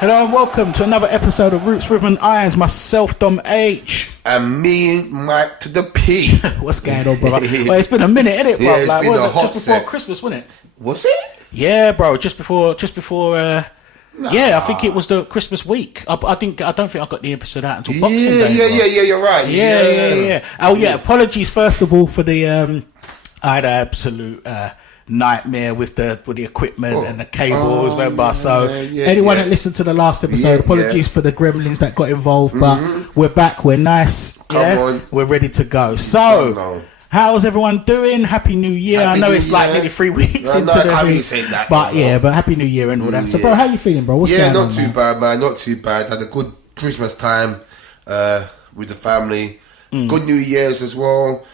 Hello and welcome to another episode of Roots, Rhythm and Irons. Myself, Dom H. And me, Mike to the P. What's going on, brother? Well, it's been a minute, innit, bro? Yeah, it's like, been what a was it? hot Just before set. Christmas, wasn't it? Was it? Yeah, bro. Just before. Yeah, I think it was the Christmas week. I don't think I got the episode out until Boxing Day. Yeah, you're right. Yeah. Oh yeah. Apologies first of all for the I had an absolute nightmare with the equipment and the cables, remember? So anyone that listened to the last episode, apologies for the gremlins that got involved, but we're back, we're nice, Come on. we're ready to go. So how's everyone doing? Happy New Year. I know it's like nearly 3 weeks into the I week, can't say that, but but Happy New Year and all that. So bro, how you feeling, bro? What's going on? Not too bad, man. Not too bad. Had a good Christmas time with the family. Good New Year's as well.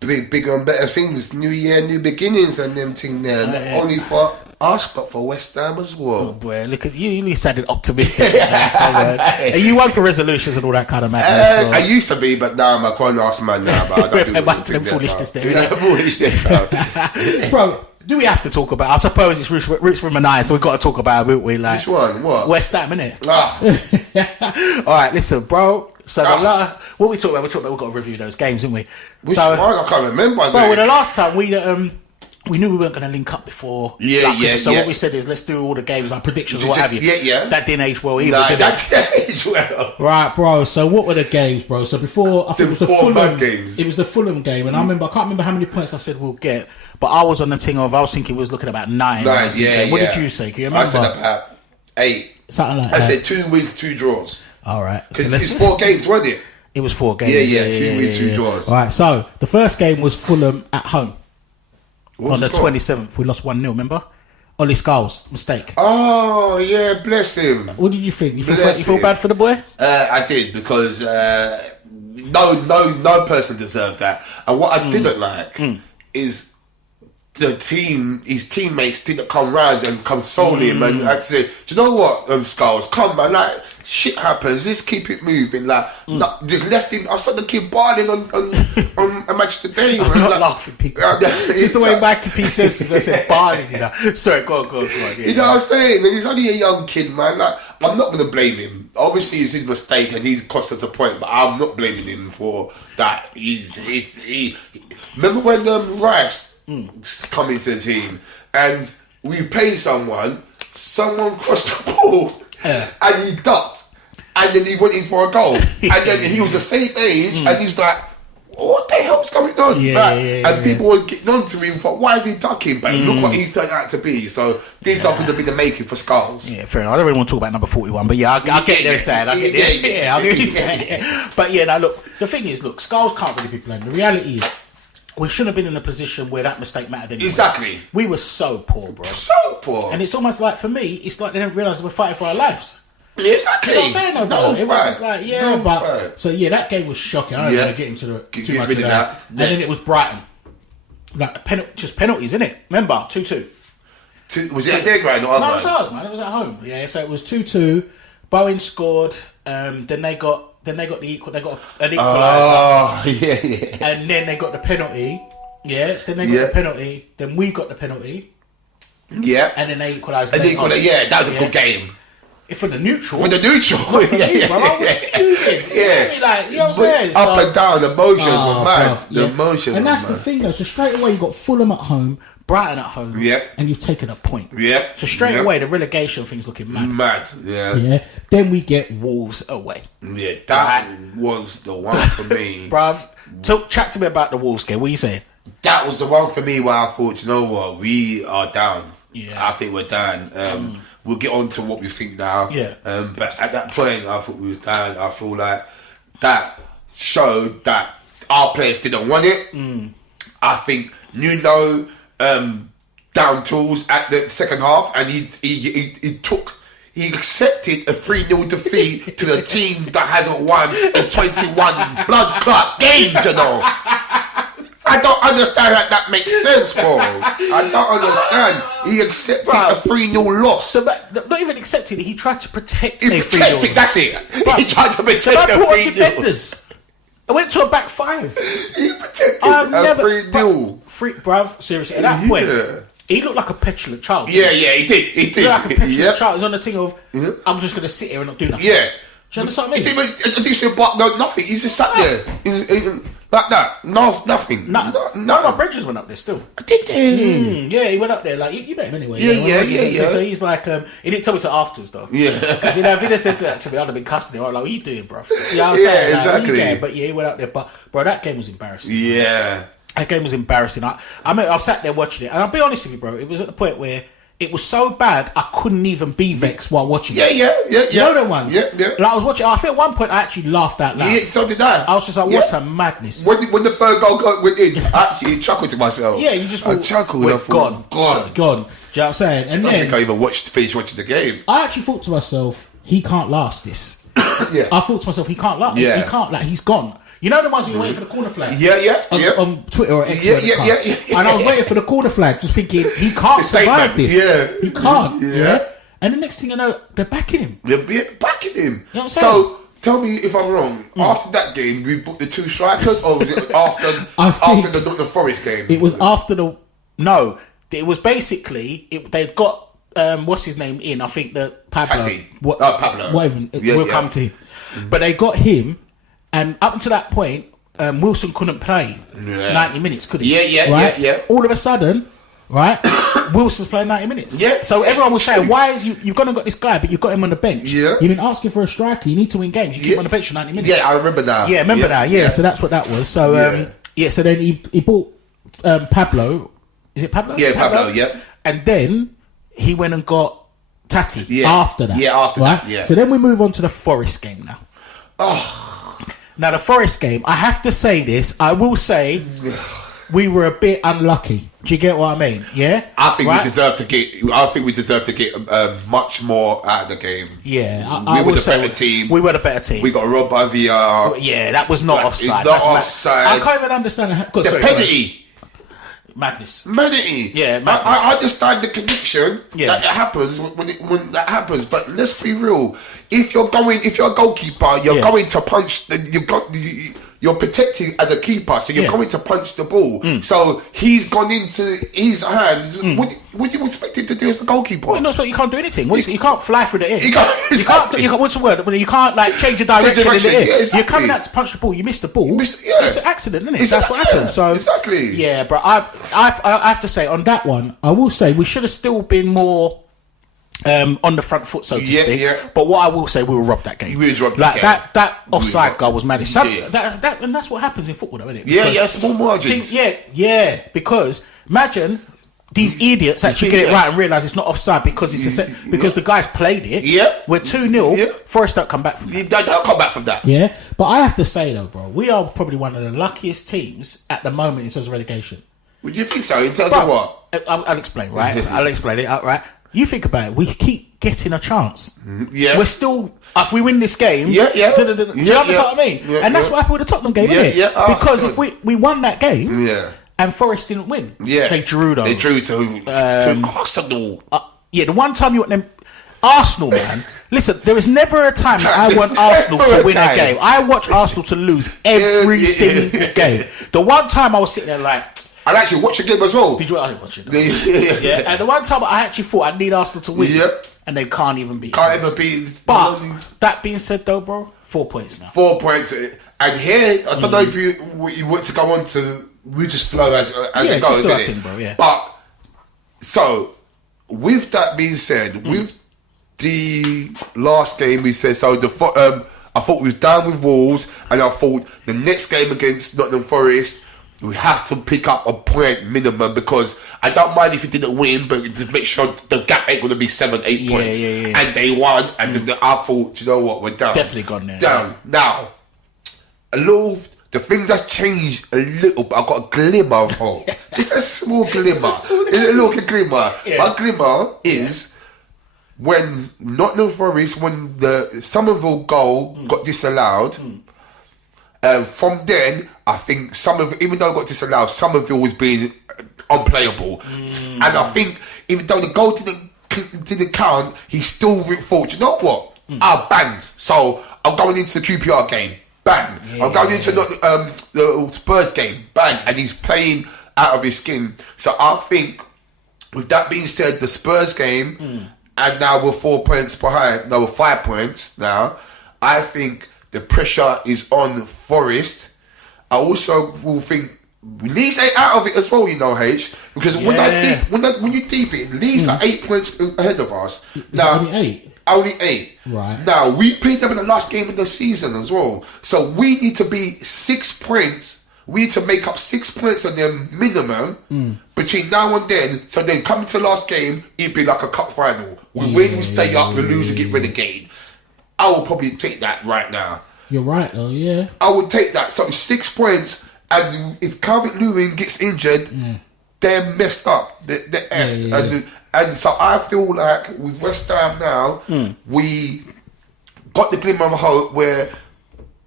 Bigger and better things. New year, new beginnings and them thing there. Not only for us, but for West Ham as well. Oh boy, look at you. You sounded optimistic. Are you one for resolutions and all that kind of madness? I used to be, but now I'm a grown-ass man now. But I don't do back to them foolishness there. Foolishness, bro. Do we have to talk about? I suppose it's Roots from an eye, so we've got to talk about it, haven't we? Like, which one? What? West Ham, innit? All right, listen, bro. So what we talk about? We've got to review those games, didn't we? Which one? I can't remember. Bro, the last time we knew we weren't going to link up before. So what we said is let's do all the games, like predictions or what have you. Yeah. That didn't age well either. That didn't age well. Right, bro. So what were the games, bro? So before, I think it was the Fulham games. It was the Fulham game, and I can't remember how many points I said we'll get, but I was on the thing of I was thinking we was looking about 9. What did you say? Can you remember? I said about 8. Something like that. I said 2 wins, 2 draws. All right. Because it's 4 games, wasn't it? It was 4 games. Yeah. 2 wins, 2 draws. All right. So the first game was Fulham at home. On the 27th, we lost 1-0. Remember, Ollie Scholes mistake. Oh yeah, bless him. What did you think? You feel bad for the boy? I did because no person deserved that. And what I didn't like is his teammates didn't come round and console him and I'd say, do you know what, Scholes, come man, like shit happens, just keep it moving, like just left him. I saw the kid barling on a match today. I'm not laughing, people. Just the way Mikey P says it, I said barling, you know. Sorry, go on. Yeah, you know what I'm saying? And he's only a young kid, man. Like, I'm not going to blame him. Obviously, it's his mistake and he's cost us a point, but I'm not blaming him for that. Remember when Rice come into the team and we paid someone crossed the ball and he ducked and then he went in for a goal and then he was the same age and he's like, what the hell's going on? And people were getting on to him for why is he ducking? But look what he's turned out to be. So this is going to be the making for Scholes. Yeah, fair enough. I don't really want to talk about number 41, but I get there saying. I get there. I get you saying. But now look, the thing is, Scholes can't really be blamed. The reality is, we shouldn't have been in a position where that mistake mattered anyway. Exactly. We were so poor, bro. So poor. And it's almost like, for me, it's like they don't realise we're fighting for our lives. Exactly. You know what I'm saying, though, bro? It was just like, So that game was shocking. I don't want to get into too much of that. And then it was Brighton. Like, just penalties, innit? Remember, 2-2. Was it at their ground or our No, it ground? was ours, man. It was at home. Yeah, so it was 2-2. Bowen scored. Then they got the equal. They got an equaliser. Oh, yeah. And then they got the penalty. Yeah. Then they got the penalty. Then we got the penalty. Yeah. And then they equalised. And that was a good game. For the neutral. Bro, I was fuming. You know what I'm saying? Up and down, the emotions were mad. The emotions and that's were the mad. thing, though. So straight away, you got Fulham at home, Brighton at home, and you've taken a point. So straight away, the relegation thing's looking mad. Yeah. Then we get Wolves away. Yeah, that was the one for me. Bruv, chat to me about the Wolves game. What are you saying? That was the one for me where I thought, you know what, we are down. Yeah. I think we're down. We'll get on to what we think now. Yeah. But at that point, I thought we was down. I feel like that showed that our players didn't want it. I think Nuno down tools at the second half, and he accepted a 3-0 defeat to the team that hasn't won in 21 blood clot games, you know. I don't understand how that makes sense, bro. I don't understand. He accepted a 3-0 loss. So, not even accepted it, he tried to protect He protected, that's it. He tried to protect I brought 3-0. defenders. I went to a back 5. He protected a 3-0. Bruv, seriously, at that point, He looked like a petulant child. Yeah, he did. He did. He looked like a petulant child. He was on the thing of, I'm just going to sit here and not do nothing. Yeah. Do you understand what I mean? He didn't even decent bark, no, nothing. He just sat there. Like that. No, nothing. No, my bridges went up there still. Did they? Yeah, he went up there. Like, you met him anyway. Yeah. So he's like, he didn't tell me till afterwards though. Yeah. Because, if he'd have said to me, I'd have been cussing him. I'm like, what are you doing, bro? You know what I'm saying? Exactly. But yeah, he went up there. But, bro, that game was embarrassing. Yeah. That game was embarrassing. I sat there watching it, and I'll be honest with you, bro. It was at the point where it was so bad I couldn't even be vexed while watching it. Yeah. You know them ones? Yeah. Like, I was watching. I think at one point I actually laughed out loud. Yeah, so did I. I was just like, what a madness. When the third goal went in, I actually chuckled to myself. Yeah, you just thought, I chuckled. I thought, gone. Do you know what I'm saying? And I don't think I even finished watching the game. I actually thought to myself, he can't last this. Yeah. I thought to myself, he can't last. Yeah. He can't. Like, he's gone. You know the ones where you're waiting for the corner flag? Yeah. On Twitter or X. Yeah. And I was waiting for the corner flag, just thinking, he can't survive this. Yeah. He can't. Yeah. And the next thing you know, they're backing him. They're backing him. You know what I'm saying? So, tell me if I'm wrong. After that game, we booked the 2 strikers, or was it after the Nottingham Forest game? It was after the... No. It was basically... they'd got... what's his name in? I think that Pablo. Pablo. Whatever. We'll come to him. But they got him, and up until that point, Wilson couldn't play 90 minutes, could he? Yeah. All of a sudden, right, Wilson's playing 90 minutes. Yeah. So everyone was saying, why is you've gone and got this guy, but you've got him on the bench? Yeah. You've been asking for a striker. You need to win games. You keep him on the bench for 90 minutes. Yeah, I remember that. Yeah, that. Yeah, so that's what that was. So, so then he bought Pablo. Is it Pablo? Yeah, Pablo, yeah. And then he went and got Tati after that. Yeah, after that, yeah. So then we move on to the Forest game now. Now, the Forest game, I have to say this. I will say we were a bit unlucky. Do you get what I mean? Yeah? I think we deserve to get much more out of the game. Yeah. We were the better team. We were the better team. We got robbed by VR. Yeah, that was not offside. Not offside. I can't even understand the penalty. Madness. Yeah, madness. I understand the connection that it happens when that happens, but let's be real. If you're a goalkeeper, you're going to punch. You're protecting as a keeper, so you're going to punch the ball. So he's gone into his hands. What do you expect him to do as a goalkeeper? Well, no, you can't do anything. You can't fly through the air. You can't. What's the word? You can't change your direction in the air. Yeah, exactly. You're coming out to punch the ball. You miss the ball. It's an accident, isn't it? That's what happens. So exactly. Yeah, but I have to say on that one, I will say we should have still been more on the front foot, so to speak. Yeah. But what I will say, we were robbed that game. We were robbed that offside goal was mad. And that's what happens in football, though, isn't it? Small margins. Because imagine these idiots actually get it right and realise it's not offside because because the guys played it. Yeah. We're 2-0. Yeah. Forest don't come back from that. They don't come back from that. Yeah. But I have to say, though, bro, we are probably one of the luckiest teams at the moment in terms of relegation. Would you think so? In terms of what? I'll explain, right? I'll explain it, right? You think about it, we keep getting a chance. Yeah. We're still, if we win this game, you understand what I mean? And that's what happened with the Tottenham game, isn't it? Yeah. Because if we won that game, and Forest didn't win, they drew though. They drew to Arsenal. The one time you want them, Arsenal, man. Listen, there is never a time that I want Arsenal to win a game. I watch Arsenal to lose every single game. The one time I was sitting there like, I actually watched the game as well. Did you? I didn't watch it. Yeah. And the one time I actually thought I need Arsenal to win, and they can't even beat. But that being said, though, bro, 4 points now. 4 points, and here I don't know if you want to go on to. We just flow as it goes, isn't it? Bro, yeah. But so with that being said, with the last game we said so I thought we was down with Wolves, and I thought the next game against Nottingham Forest. We have to pick up a point minimum because I don't mind if you didn't win, but to make sure the gap ain't going to be 7-8 points. Yeah. And they won, and then I thought, you know what, we're down. Definitely gone there. Down. Now, the thing that's changed a little, but I've got a glimmer of hope. Just a small glimmer. It's a little glimmer. Yeah. My glimmer is when Nottingham Forest, when the Somerville goal got disallowed. From then, I think even though it got disallowed, Somerville was being unplayable. And I think even though the goal didn't count, he still thought, you know what? I banged. So I'm going into the QPR game. Bang. I'm going into the Spurs game. Bang. And he's playing out of his skin. So I think with that being said, the Spurs game, and now we're 4 points behind. No, we're 5 points now. I think the pressure is on Forest. I also will think Leeds ain't out of it as well, you know, H. Because when you deep it, Leeds are 8 points ahead of us. Now, only 8? Only 8. Right. Now, we played them in the last game of the season as well. So we need to be 6 points. We need to make up 6 points on their minimum between now and then. So then coming to the last game, it'd be like a cup final. We win, we stay up, we lose, we get relegated. I will probably take that right now. You're right, though, yeah. I would take that. So 6 points, and if Calvert Lewin gets injured, they're messed up. They're effed. And so I feel like with West Ham now, we got the glimmer of hope where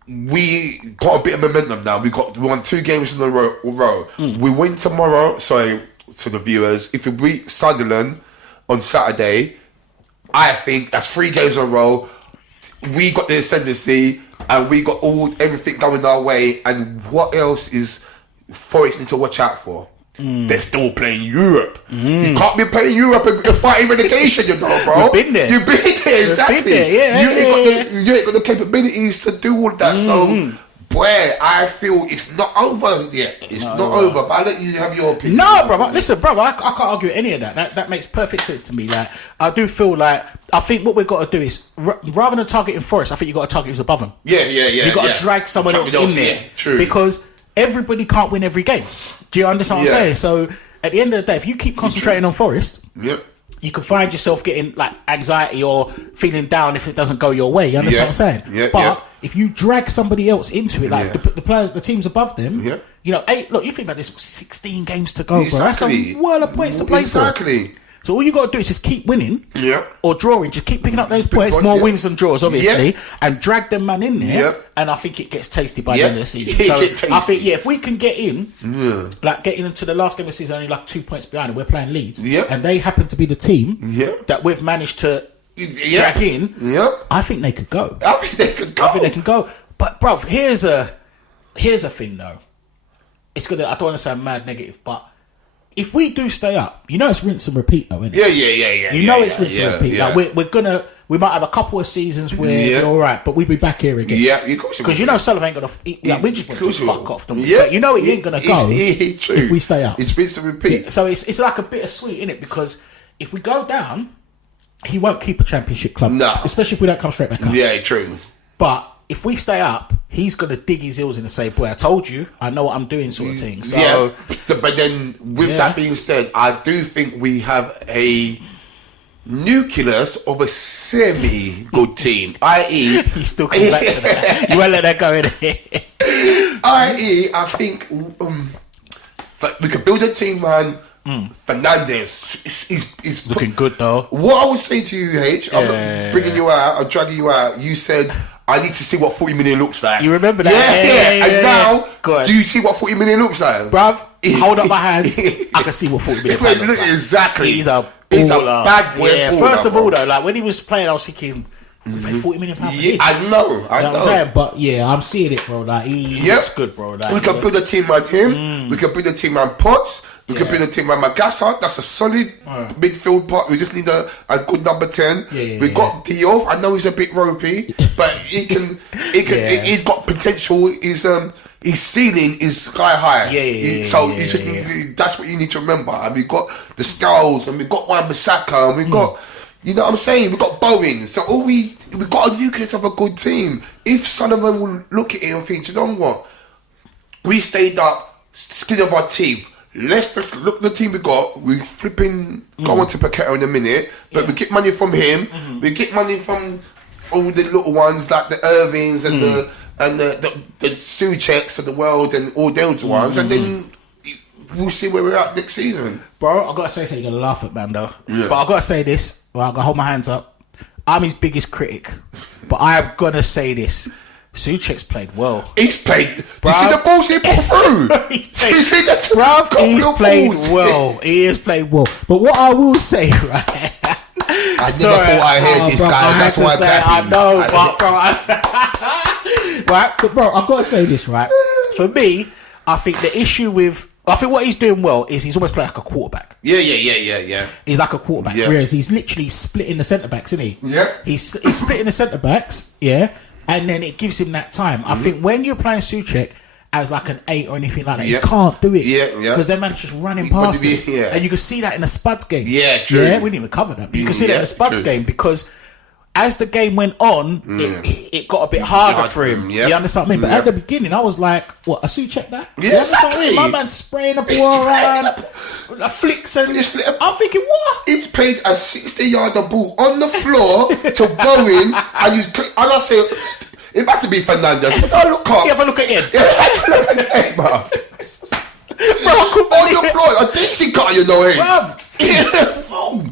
we got a bit of momentum now. We won 2 games in a row. We win tomorrow. Sorry to the viewers. If we beat Sunderland on Saturday, I think that's 3 games in a row. We got the ascendancy and we got everything going our way. And what else is Forest need to watch out for? They're still playing Europe. You can't be playing Europe and fighting relegation, you know, bro. You've been there. You've been there, exactly. Been there, you ain't got the capabilities to do all that. So, boy, I feel it's not over yet. It's not over. But I'll let you have your opinion. No, brother. Listen, brother, I can't argue with any of that. That makes perfect sense to me. Like, I do feel like, I think what we've got to do is, rather than targeting Forest, I think you've got to target who's above them. Yeah. You've got to drag someone else in there. Yeah, true. Because everybody can't win every game. Do you understand what I'm saying? So at the end of the day, if you keep concentrating on Forest, you can find yourself getting like anxiety or feeling down if it doesn't go your way. You understand what I'm saying? But if you drag somebody else into it, like the players, the teams above them, you know, look, you think about this, 16 games to go, bro. That's a world of points to play for. So all you got to do is just keep winning, or drawing. Just keep picking up those points, more wins than draws, obviously, and drag them man in there. And I think it gets tasty by the end of the season. So I think if we can get in, like getting into the last game of the season, only like 2 points behind, and we're playing Leeds, and they happen to be the team that we've managed to drag in. I think they could go. I think they can go. But bro, here's a thing though. It's gonna. I don't want to sound mad negative, but if we do stay up, you know it's rinse and repeat though, isn't it? Yeah. You know it's rinse and repeat. Like we might have a couple of seasons where you're all right, but we'll be back here again. Yeah, of course. Because you know Sunderland ain't gonna. Like, we just want to fuck off them. But you know it ain't gonna go if we stay up. It's rinse and repeat. So it's like a bittersweet, isn't it? Because if we go down, he won't keep a championship club. No, especially if we don't come straight back up. Yeah, true. But if we stay up, he's going to dig his heels in and say, boy, I told you, I know what I'm doing, sort of thing. So, but then with that being said, I do think we have a nucleus of a semi-good team, i.e. He's still coming back to that. You won't let that go in here. I.e. I think we could build a team, man. Fernandez is looking good though. What I would say to you, H, I'm not bringing you out or dragging you out. You said I need to see what 40 million looks like. You remember that? And now, do you see what 40 million looks like, bruv? Hold up my hands. I can see what 40 million looks like. Exactly. He's a bad boy. Yeah. First of all, though, like when he was playing, I was thinking, £40 million for this. I know. You know what I'm saying? But yeah, I'm seeing it, bro. Like he looks good, bro. Like, we can build a team like him. We can build a team like Potts. We can build a team like Magassa. That's a solid midfield part. We just need a good number 10. We got Diouf. I know he's a bit ropey, but he can. He's got potential. His ceiling is sky high. That's what you need to remember. And we got the Skulls, and we got Wan-Bissaka, and we got. You know what I'm saying? We got Bowen. So we got a nucleus of a good team. If Sullivan will look at it and think, you know what? We stayed up, skin of our teeth. Let's just look at the team we got. We flipping go on to Paqueta in a minute, but we get money from him. We get money from all the little ones like the Irvings and the Sucheks of the world and all those ones, and then we'll see where we're at next season. Bro, I gotta say something, you're gonna laugh at, man, though. But I gotta say this. Well, I'm gonna hold my hands up. I'm his biggest critic, but I am gonna say this. Suchek's played well. He's played. Bruv. You see the balls he put through? He's played well. He has played well. But what I will say, right? I never thought I heard this guy. That's why I'm clapping. I know, but bro, right? But bro, I've got to say this, right? For me, I think the issue with I think what he's doing well is he's almost playing like a quarterback. Yeah. He's like a quarterback, whereas he's literally splitting the centre backs, isn't he? Yeah. He's splitting the centre backs, and then it gives him that time. I think when you're playing Souček as like an 8 or anything like that, you can't do it. Because their man's just running past him. And you can see that in the Spuds game. Yeah, true. Yeah, we didn't even cover that. But you can see that in the Spuds game because as the game went on, it got a bit harder for him. You understand what I mean? But at the beginning, I was like, what, a Souček that? Yeah, exactly. My man's spraying the ball around, flicks and... I'm thinking, what? He played a 60-yard ball on the floor to go in, and I said... It must be Fernandez. Oh, look up. You have a look at him. Bro, on the floor, a Dixie cut, you know,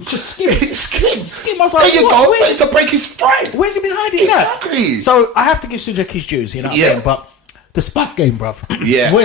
just skim. I was there like, you go. Where's to break his spine? Where's he been hiding that? Exactly. So I have to give Souček his dues, you know what I mean? But the Spud game, bruv.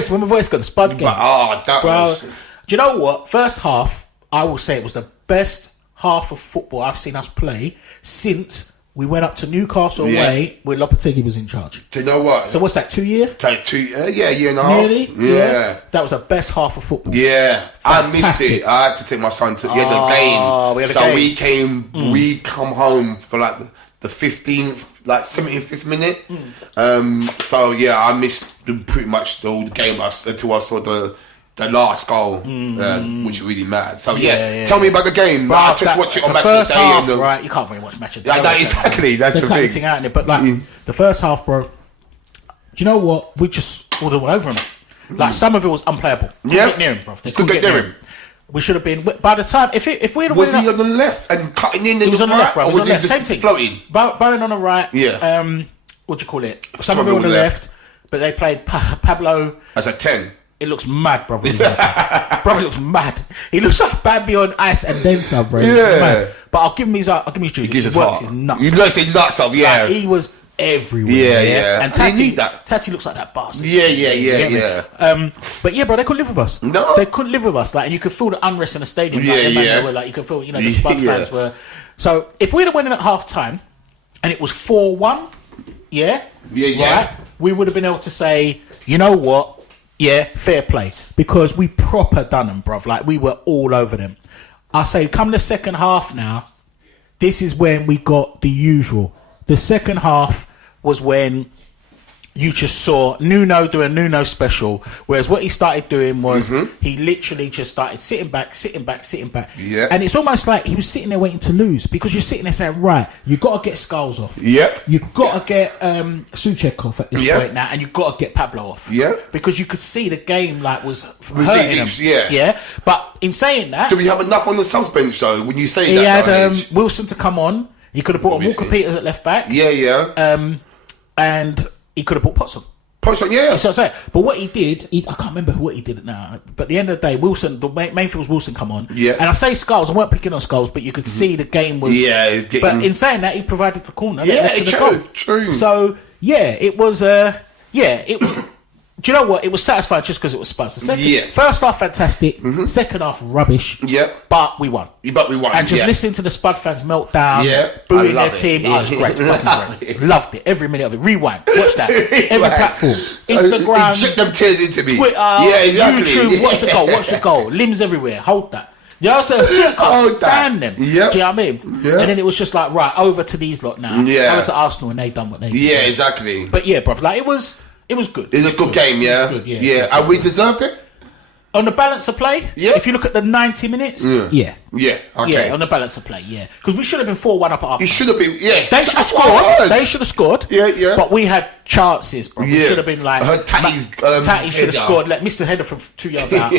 When my voice got the Spud game. That was... Do you know what? First half, I will say it was the best half of football I've seen us play since... We went up to Newcastle away where Lopetegui was in charge. Do you know what? So what's that, 2 years? Year and a half. Nearly? Yeah. That was the best half of football. Yeah. Fantastic. I missed it. I had to take my son to the game. We come home for like the 15th, like 75th minute. So yeah, I missed pretty much the whole game until I saw the last goal, which is really mad. So tell me about the game. I just watch it on Match of the Day. Half, right? You can't really watch Match of the Day. Exactly. That's the thing. Out in it, but like the first half, bro. Do you know what? We just all over him. Like some of it was unplayable. Couldn't get near him, bro. They couldn't get near him. We should have been by the time. If we had was he on the left and cutting in? He was on the left, bro. Or was he just same thing, floating? Bowen on the right. Yeah. What do you call it? Some of it on the left, but they played Pablo as a 10. It looks mad, brother. Brother looks mad. He looks like Bambi on ice and then some, bro. Yeah. But I'll give him his due. He gives his heart. His nuts. You know, say nuts up, yeah. Like, he was everywhere. Yeah. And Tati looks like that bastard. Yeah. But yeah, bro, they couldn't live with us. No, they couldn't live with us. Like, and you could feel the unrest in the stadium. They were like, you could feel, the Spud fans were. So if we'd have went in at half time, and it was 4-1, right, we would have been able to say, you know what. Yeah, fair play. Because we proper done them, bruv. Like, we were all over them. I say, come the second half now, this is when we got the usual. The second half was when you just saw Nuno do a Nuno special, whereas what he started doing was he literally just started sitting back. Yeah. And it's almost like he was sitting there waiting to lose because you're sitting there saying, right, you got to get Skulls off. Yep. You got to get Souček off at this point now, and you got to get Pablo off. Yeah. Because you could see the game was hurting him. Yeah. But in saying that, do we have enough on the subs bench though? When you say he had Wilson to come on. He could have brought Walker Peters at left back. Yeah. And he could have brought Potts on. Yeah. That's what I'm saying. But what he did, I can't remember what he did now. But at the end of the day, Wilson, the main thing was Wilson come on. Yeah. And I say Skulls, I weren't picking on Skulls, but you could see the game was. Yeah. But in saying that, he provided the corner. Yeah, true. So it was. Do you know what? It was satisfying just because it was Spurs. First half, fantastic. Second half, rubbish. Yeah. But we won. And just listening to the Spud fans melt down, booing their team. It was great. Fucking great. Loved it. Every minute of it. Rewind. Watch that. Every platform. Instagram. Inject them tears into me. Twitter, YouTube. Watch the goal. Limbs everywhere. Hold that. You know what I'm saying? Can't stand them. Do you know what I mean? Yeah. And then it was just like, right, over to these lot now. Over to Arsenal, and they done what they did. Yeah, exactly. But yeah, bruv, like it was good. It was a good game, yeah. Yeah. And we deserved it? On the balance of play, if you look at the 90 minutes, okay. Yeah, on the balance of play, because we should have been 4-1 up at half. It should have been, They should have scored. They should have scored. Yeah. But we had chances, bro. We should have been like... Tati should have scored, like, Mr. Header from 2 yards out.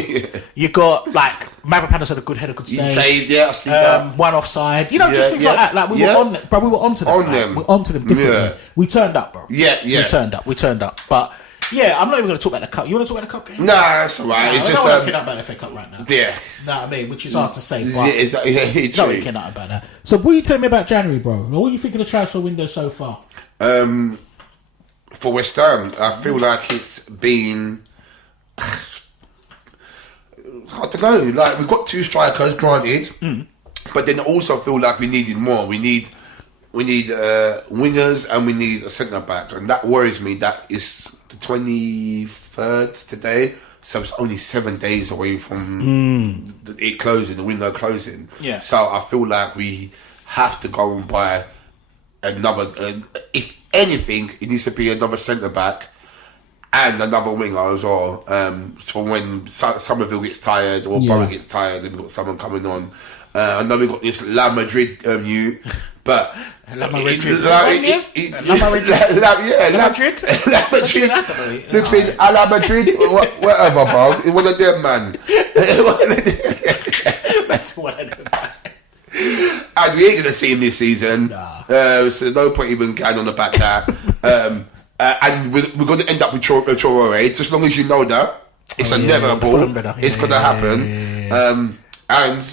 You got, like, Mavropanos had a good header, good save. I see that. One offside. You know, just things like that. Like, we were on them. Bro, we were onto them. We're onto them differently. Yeah. We turned up, bro. Yeah. We turned up. But... yeah, I'm not even going to talk about the cup. You want to talk about the cup game? Nah, it's alright. It's just not about the FA Cup right now. Yeah. Know what I mean? Which is hard to say. But it's not really caring about that. So, what are you telling me about January, bro? What do you think of the transfer window so far? For West Ham, I feel like it's been... I don't know. Like, we've got 2 strikers, granted, but then I also feel like we needed more. We need wingers and we need a centre back, and that worries me. That is the 23rd today, So it's only 7 days away from it closing, the window closing. Yeah. So I feel like we have to go and buy another. If anything, it needs to be another centre back and another winger as well. For when Somerville gets tired or Bowen gets tired, and we've got someone coming on. I know we've got this La Madrid you, but La Madrid. Flipping a la Madrid, whatever, bro. It was a dead man. That's one of them. And we ain't gonna see him this season. Nah. So no point even going on the back there. And we're gonna end up with Traore. Just as long as you know that it's inevitable. It's gonna happen. And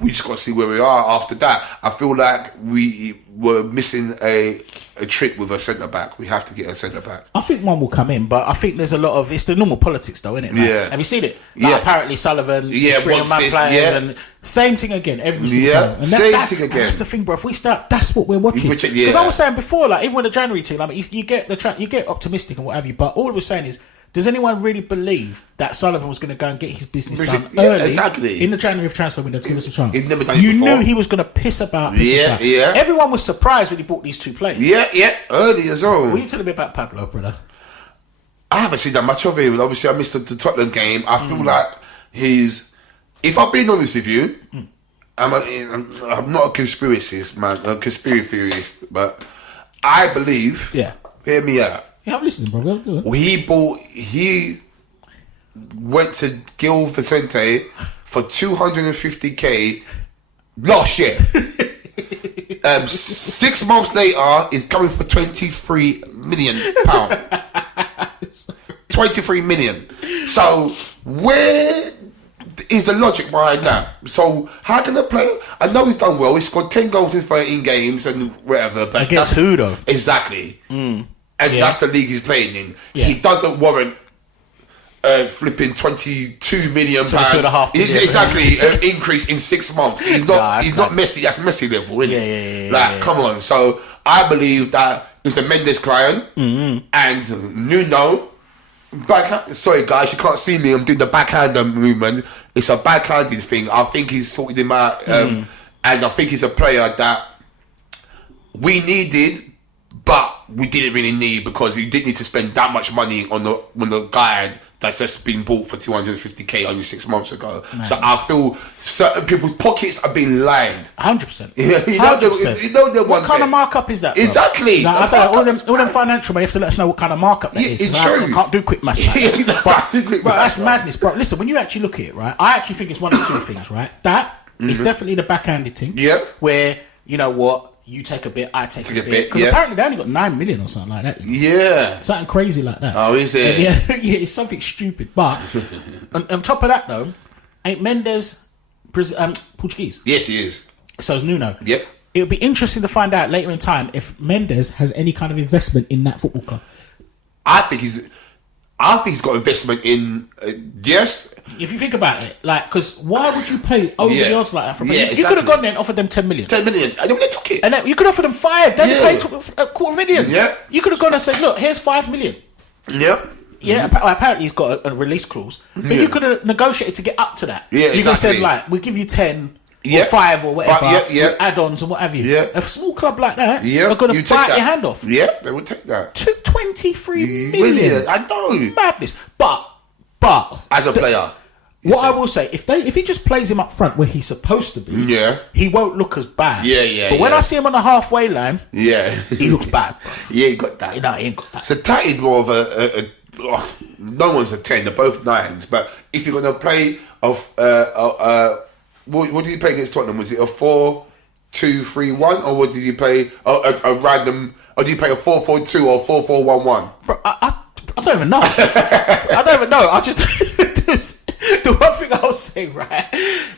we just got to see where we are after that. I feel like we were missing a trick with a centre back. We have to get a centre back. I think one will come in, but I think there's a lot of it's the normal politics, though, isn't it? Like, yeah. Have you seen it? Like, apparently Sullivan is bringing man players, and same thing again every single time. And same thing again. That's the thing, bro. If we start, that's what we're watching. Because I was saying before, like even with the January team, like you get optimistic and what have you, but all I was saying is, does anyone really believe that Sullivan was going to go and get his business done early in the January transfer window to give us a chance? He'd never done it before. You knew he was going to piss about. Everyone was surprised when he bought these two players. Early as well. What are you telling me about Pablo, brother? I haven't seen that much of him. Obviously, I missed the Tottenham game. I feel like he's... If I'm being honest with you, I'm not a conspiracist, man. A conspiracy theorist, but I believe... Hear me out. Yeah, I'm listening, bro. He went to Gil Vicente for 250k last year. 6 months later, he's coming for £23 million. 23 million. So where is the logic behind that? So how can a player? I know he's done well. He scored 10 goals in 13 games and whatever. But against who though? Exactly. And that's the league he's playing in. He doesn't warrant flipping 22 million pounds. 22.5 million. Exactly, increase in 6 months. He's not Messi. That's Messi level, isn't it? Like, come on. So I believe that it's a Mendes client and Nuno. Sorry guys, you can't see me. I'm doing the backhander movement. It's a backhanded thing. I think he's sorted him out, and I think he's a player that we needed. But we didn't really need, because you didn't need to spend that much money on the guy that's just been bought for 250k only 6 months ago. Nice. So I feel certain people's pockets are being lined. 100%. You know what kind of markup is that? Bro? Exactly. Like, all them financial, you have to let us know what kind of markup that is. It's true. I can't do quick maths. But that's madness, bro. Listen, when you actually look at it, right, I actually think it's one of two things, right? That is definitely the backhanded thing. Yeah. Where, you know what? You take a bit, I take a bit. Because apparently they only got 9 million or something like that. Yeah. Something crazy like that. Oh, is it? It's something stupid. But on top of that, though, ain't Mendes Portuguese? Yes, he is. So is Nuno. Yep. It would be interesting to find out later in time if Mendes has any kind of investment in that football club. I think he's got investment in... yes. If you think about it, like, because why would you pay over the odds like that? For exactly. You could have gone there and offered them 10 million. 10 million. And then they took it. And then you could offer them 5. Then they paid $250,000. Yeah. You could have gone and said, look, here's 5 million. Yep. Yeah, apparently he's got a release clause. But you could have negotiated to get up to that. Yeah, you could have said, like, we'll give you 10 or 5 or whatever, with add-ons and what have you. Yeah. A small club like that, they're going to bite your hand off. Yeah, they would take that. 23 million. I know. Madness. But as a player... What I will say, if he just plays him up front where he's supposed to be, he won't look as bad. But when I see him on the halfway line, he looks bad. Bro. He ain't got that. No, he ain't got that. So Tatty's more of no one's a 10. They're both 9s. But if you're gonna play what did you play against Tottenham? Was it a 4-2-3-1, or what did you play a random? Or did you play a 4-4-2 or 4-4-1-1? Bro, I don't even know. I don't even know. I just. The one thing I'll say, right,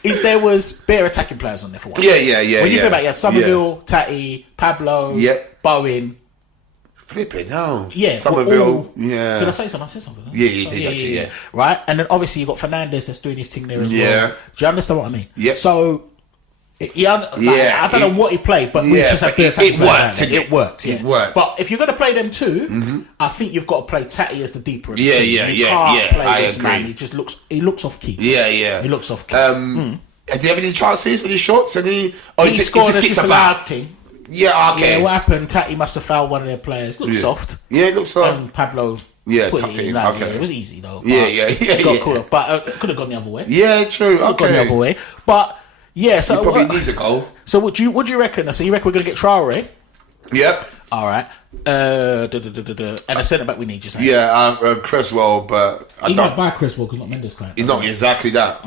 is there was bare attacking players on there for one. Yeah. When you think about it, you had Somerville, Tatty, Pablo, Bowen. Flipping hell. Yeah. Somerville. Yeah. Did I say something? I said something. Yeah, you did actually, yeah. Right? And then obviously you got Fernandes that's doing his thing there as well. Yeah. Do you understand what I mean? Yeah. So I don't know what he played, but we just had it worked. It worked. Yeah. It worked. But if you're going to play them two, I think you've got to play Tatty as the deeper. Yeah. You can't play this man. He looks off key. Yeah. He looks off key. Did he have any chances? Any shots? He scored a disallowed thing. Yeah, okay. Yeah, what happened? Tatty must have fouled one of their players. Looked soft. Yeah, it looks soft. And Pablo put it in. It was easy though. Got caught, but could have gone the other way. Yeah, true. Gone the other way. But yeah, so he probably needs a goal. So what do you reckon? So you reckon we're going to get Traore? Yep. All right. And a centre back we need, just saying. Yeah, Creswell, but he might buy Creswell because not Mendes client. He's not exactly that.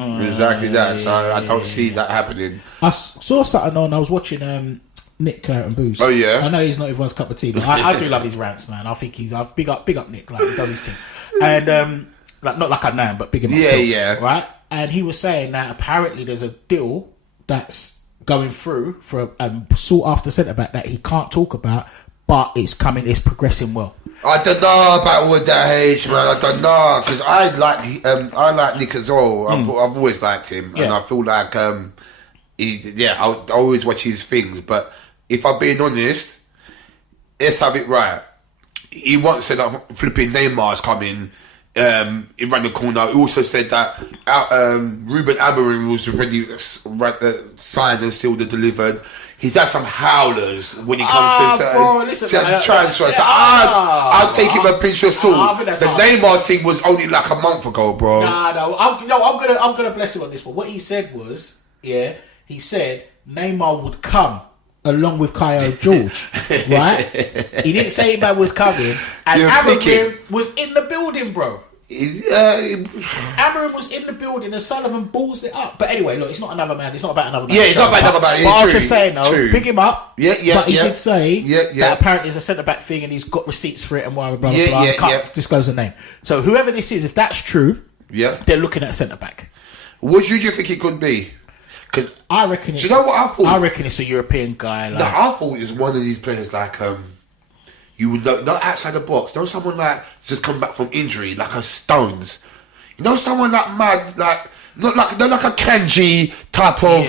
So I don't see that happening. I saw something on. I was watching Nick Claret and Boost. Oh yeah. I know he's not everyone's cup of tea, but I do love his rants, man. I think he's big up Nick, like he does his thing, and like not like I know him, but big him up still, right? And he was saying that apparently there's a deal that's going through for sought after centre back that he can't talk about, but it's progressing well. I don't know about all that age, man. I don't know because I like Nick as well. I've always liked him, and I feel like I always watch his things. But if I'm being honest, let's have it right. He once said that flipping Neymar's coming. He ran the corner. He also said that Ruben Amorim was already signed and sealed and delivered. He's had some howlers when he comes to transfer. So I'll take him a pinch of salt. The Neymar thing was only like a month ago, bro. I'm gonna bless him on this one. What he said was, he said Neymar would come along with Kyle George, right? He didn't say man was coming, and Amorim was in the building, bro. Amorim was in the building and Sullivan balls it up. But anyway, look, it's not another man. It's not about another man. Yeah, it's not about another man. But I was just saying, though, pick him up. But he did say that apparently it's a centre-back thing and he's got receipts for it and blah, blah, blah. I can't disclose the name. So whoever this is, if that's true, they're looking at a centre-back. What do you think it could be? Because I reckon it's... Do you know what I thought? I reckon it's a European guy. Like, no, I thought it was one of these players like... you would know, not outside the box. You know, someone like just come back from injury, like a Stones. You know, someone like mad, like not like a Kanji type of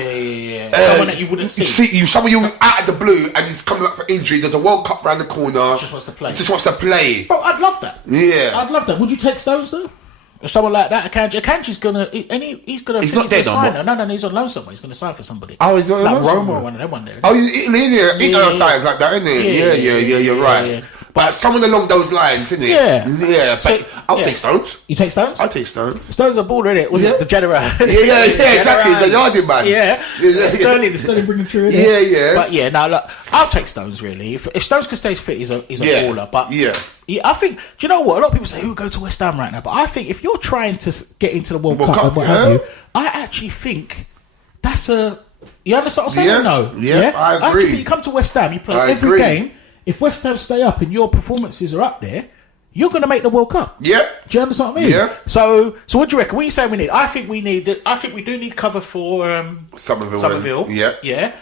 someone that you wouldn't see. Someone you out of the blue and he's coming back for injury. There's a World Cup round the corner. Just wants to play. Bro, I'd love that. Yeah, I'd love that. Would you take Stones though? Someone like that, Akanji's gonna, he's gonna. He's not dead no more. No, he's on loan somewhere. He's gonna sign for somebody. Oh, he's on loan somewhere. Roma or one of them one day. Oh, Italy signs like that, isn't it? Yeah, you're right. Yeah. But someone along those lines, isn't it? Yeah. But I'll take Stones. You take Stones? I'll take Stones. Stones are baller, innit? Was it the General? Yeah, exactly. He's a yardie man. Yeah. Sterling bringing through, innit? Yeah. But yeah, now look, I'll take Stones really. If Stones can stay fit, he's a baller. But I think, do you know what? A lot of people say, who go to West Ham right now? But I think if you're trying to get into the World Cup and what have you, I actually think that's a... You understand what I'm saying? No. Yeah, I agree. I actually think you come to West Ham, you play every game. If West Ham stay up and your performances are up there, you're going to make the World Cup. Yeah. Do you understand what I mean? Yeah. So what do you reckon? What are you saying we need? I think we do need cover for Somerville. Yeah.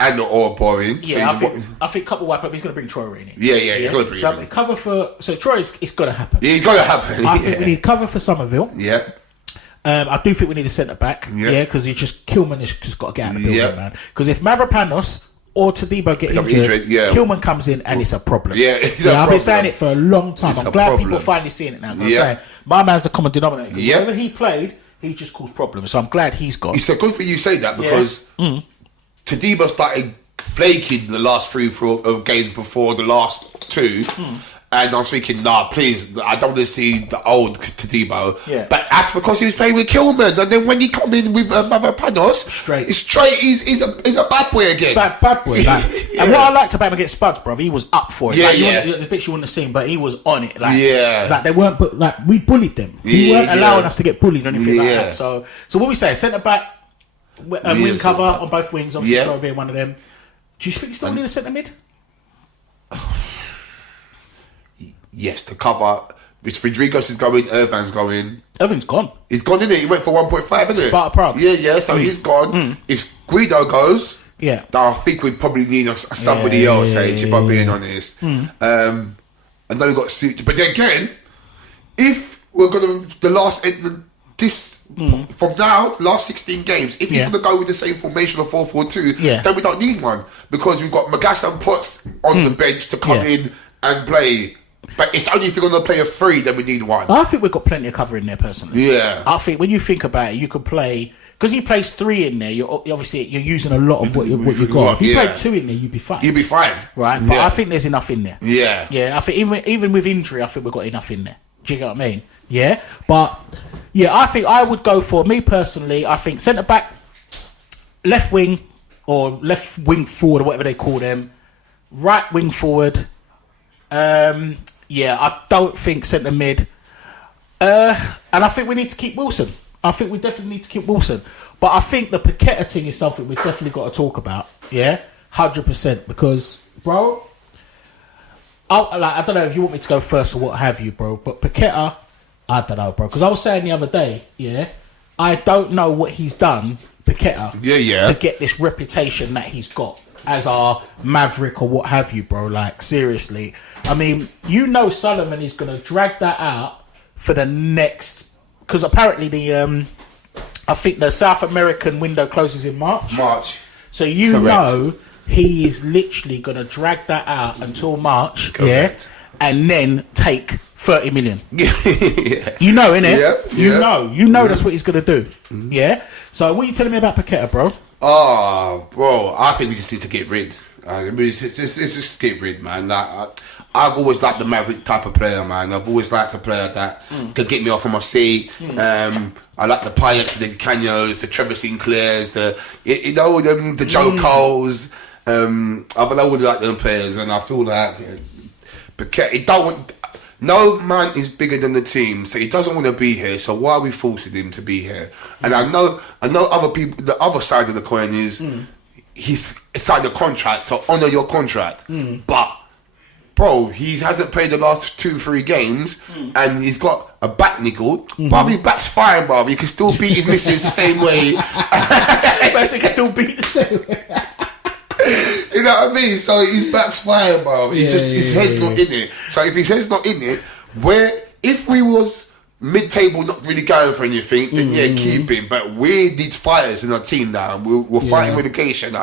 And or boring. Yeah, I think couple wipe up. He's going to bring Troy in. Yeah. He's going to bring him in. Cover for Troy. It's going to happen. Yeah, it's going to happen. I think we need cover for Somerville. Yeah. I do think we need a centre back. Yeah, because Kilman has just got to get out of the building, man. Because if Mavropanos or Tadibo get injured, Kilman comes in and it's a problem. Yeah, I've been saying it for a long time. I'm glad people are finally seeing it now. I'm saying my man's the common denominator. Whenever he played, he just caused problems. So I'm glad he's gone. It's so good for you say that because Tadibo started flaking the last 3-4 games before the last 2. And I was thinking, please, I don't want to see the old Tadibo. Yeah. But that's because he was playing with Kilman. And then when he come in with Mavropanos, straight, he's a bad boy again. Bad boy. And what I liked about him against Spuds, bro, he was up for it. The bits you wouldn't have seen, but he was on it. Like they weren't, but like we bullied them. We weren't allowing us to get bullied or anything like that. So what we say, centre back, wing cover on both wings, obviously Troy being one of them. Do you think you still need a centre mid? Yes, to cover. If Rodriguez is going, Irvan's going. Irvan's gone. He's gone, isn't it? He went for 1.5, isn't it? Sparta Prague. Yeah, so he's gone. If Guido goes, I think we'd probably need somebody else, if I'm being honest. I know we got suited. But then again, if we're going to, this from now, last 16 games, if you're going to go with the same formation of 4-4-2, then we don't need one. Because we've got Magas and Potts on the bench to come in and play. But it's only if you're going to play a 3, then we need one. I think we've got plenty of cover in there, personally. Yeah. I think when you think about it, you could play... Because he plays 3 in there, you're using a lot of what you got. If you played 2 in there, you'd be fine. You'd be fine. Right? But I think there's enough in there. Yeah. Yeah, I think even with injury, I think we've got enough in there. Do you get what I mean? Yeah? But, yeah, I think I would go for, me personally, I think centre-back, left wing, or left wing forward, or whatever they call them, right wing forward. Yeah, I don't think centre mid. And I think we need to keep Wilson. I think we definitely need to keep Wilson. But I think the Paqueta thing is something we've definitely got to talk about. Yeah? 100%. Because, bro, I don't know if you want me to go first or what have you, bro. But Paqueta, I don't know, bro. Because I was saying the other day, I don't know what he's done, Paqueta, to get this reputation that he's got as our maverick or what have you, bro. Like, seriously. I mean, Sunderland is going to drag that out for the next... Because apparently I think the South American window closes in March. So Correct. He is literally going to drag that out until March, Correct. And then take 30 million. You know, innit? You know that's what he's going to do. Yeah? So what are you telling me about Paqueta, bro? Oh, bro, I think we just need to get rid. Let's just get rid, man. I've always liked the maverick type of player, man. I've always liked a player that could get me off of my seat. I like the Payets, the Canyos, the Trevor Sinclairs, the Joe Coles. I've always liked them players, and I feel like no man is bigger than the team, so he doesn't want to be here. So why are we forcing him to be here? And I know other people. The other side of the coin is he's signed a contract, so honour your contract. But bro, he hasn't played the last 2-3 games, and he's got a back niggle. Bro, his back's fine, bro. He can still beat his missus the same way. He can still beat the same way. You know what I mean? So his back's fine, bro. His head's not in it. So if his head's not in it, if we was mid-table not really going for anything, then keep him. But we need fighters in our team now. We're fighting relegation.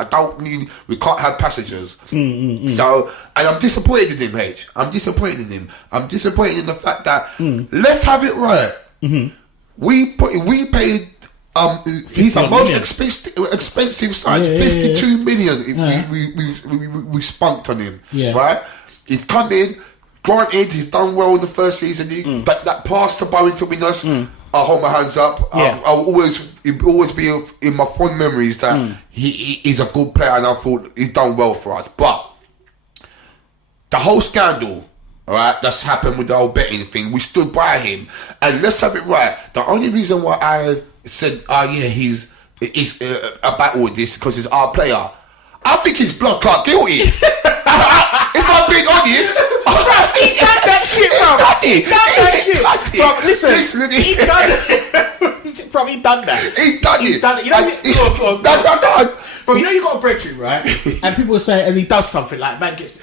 We can't have passengers. So, and I'm disappointed in him, H. I'm disappointed in him. I'm disappointed in the fact that let's have it right. We paid. He's our most expensive sign. 52 million. We spunked on him. Right? He's come in. Granted, he's done well in the first season. That pass to Bowen to win us, I'll hold my hands up. I'll always be in my fond memories that he's a good player, and I thought he's done well for us. But the whole scandal, all right, that's happened with the whole betting thing, we stood by him, and let's have it right. The only reason why I said, he's about all this because he's our player. I think he's blood clot guilty. If I'm being honest, he done that shit, bro. He done that shit, bro. Listen, he done it. Bro, he done that. He done it. He done it. You know, bro, you know you got a brethren, right? And people say, and he does something like man gets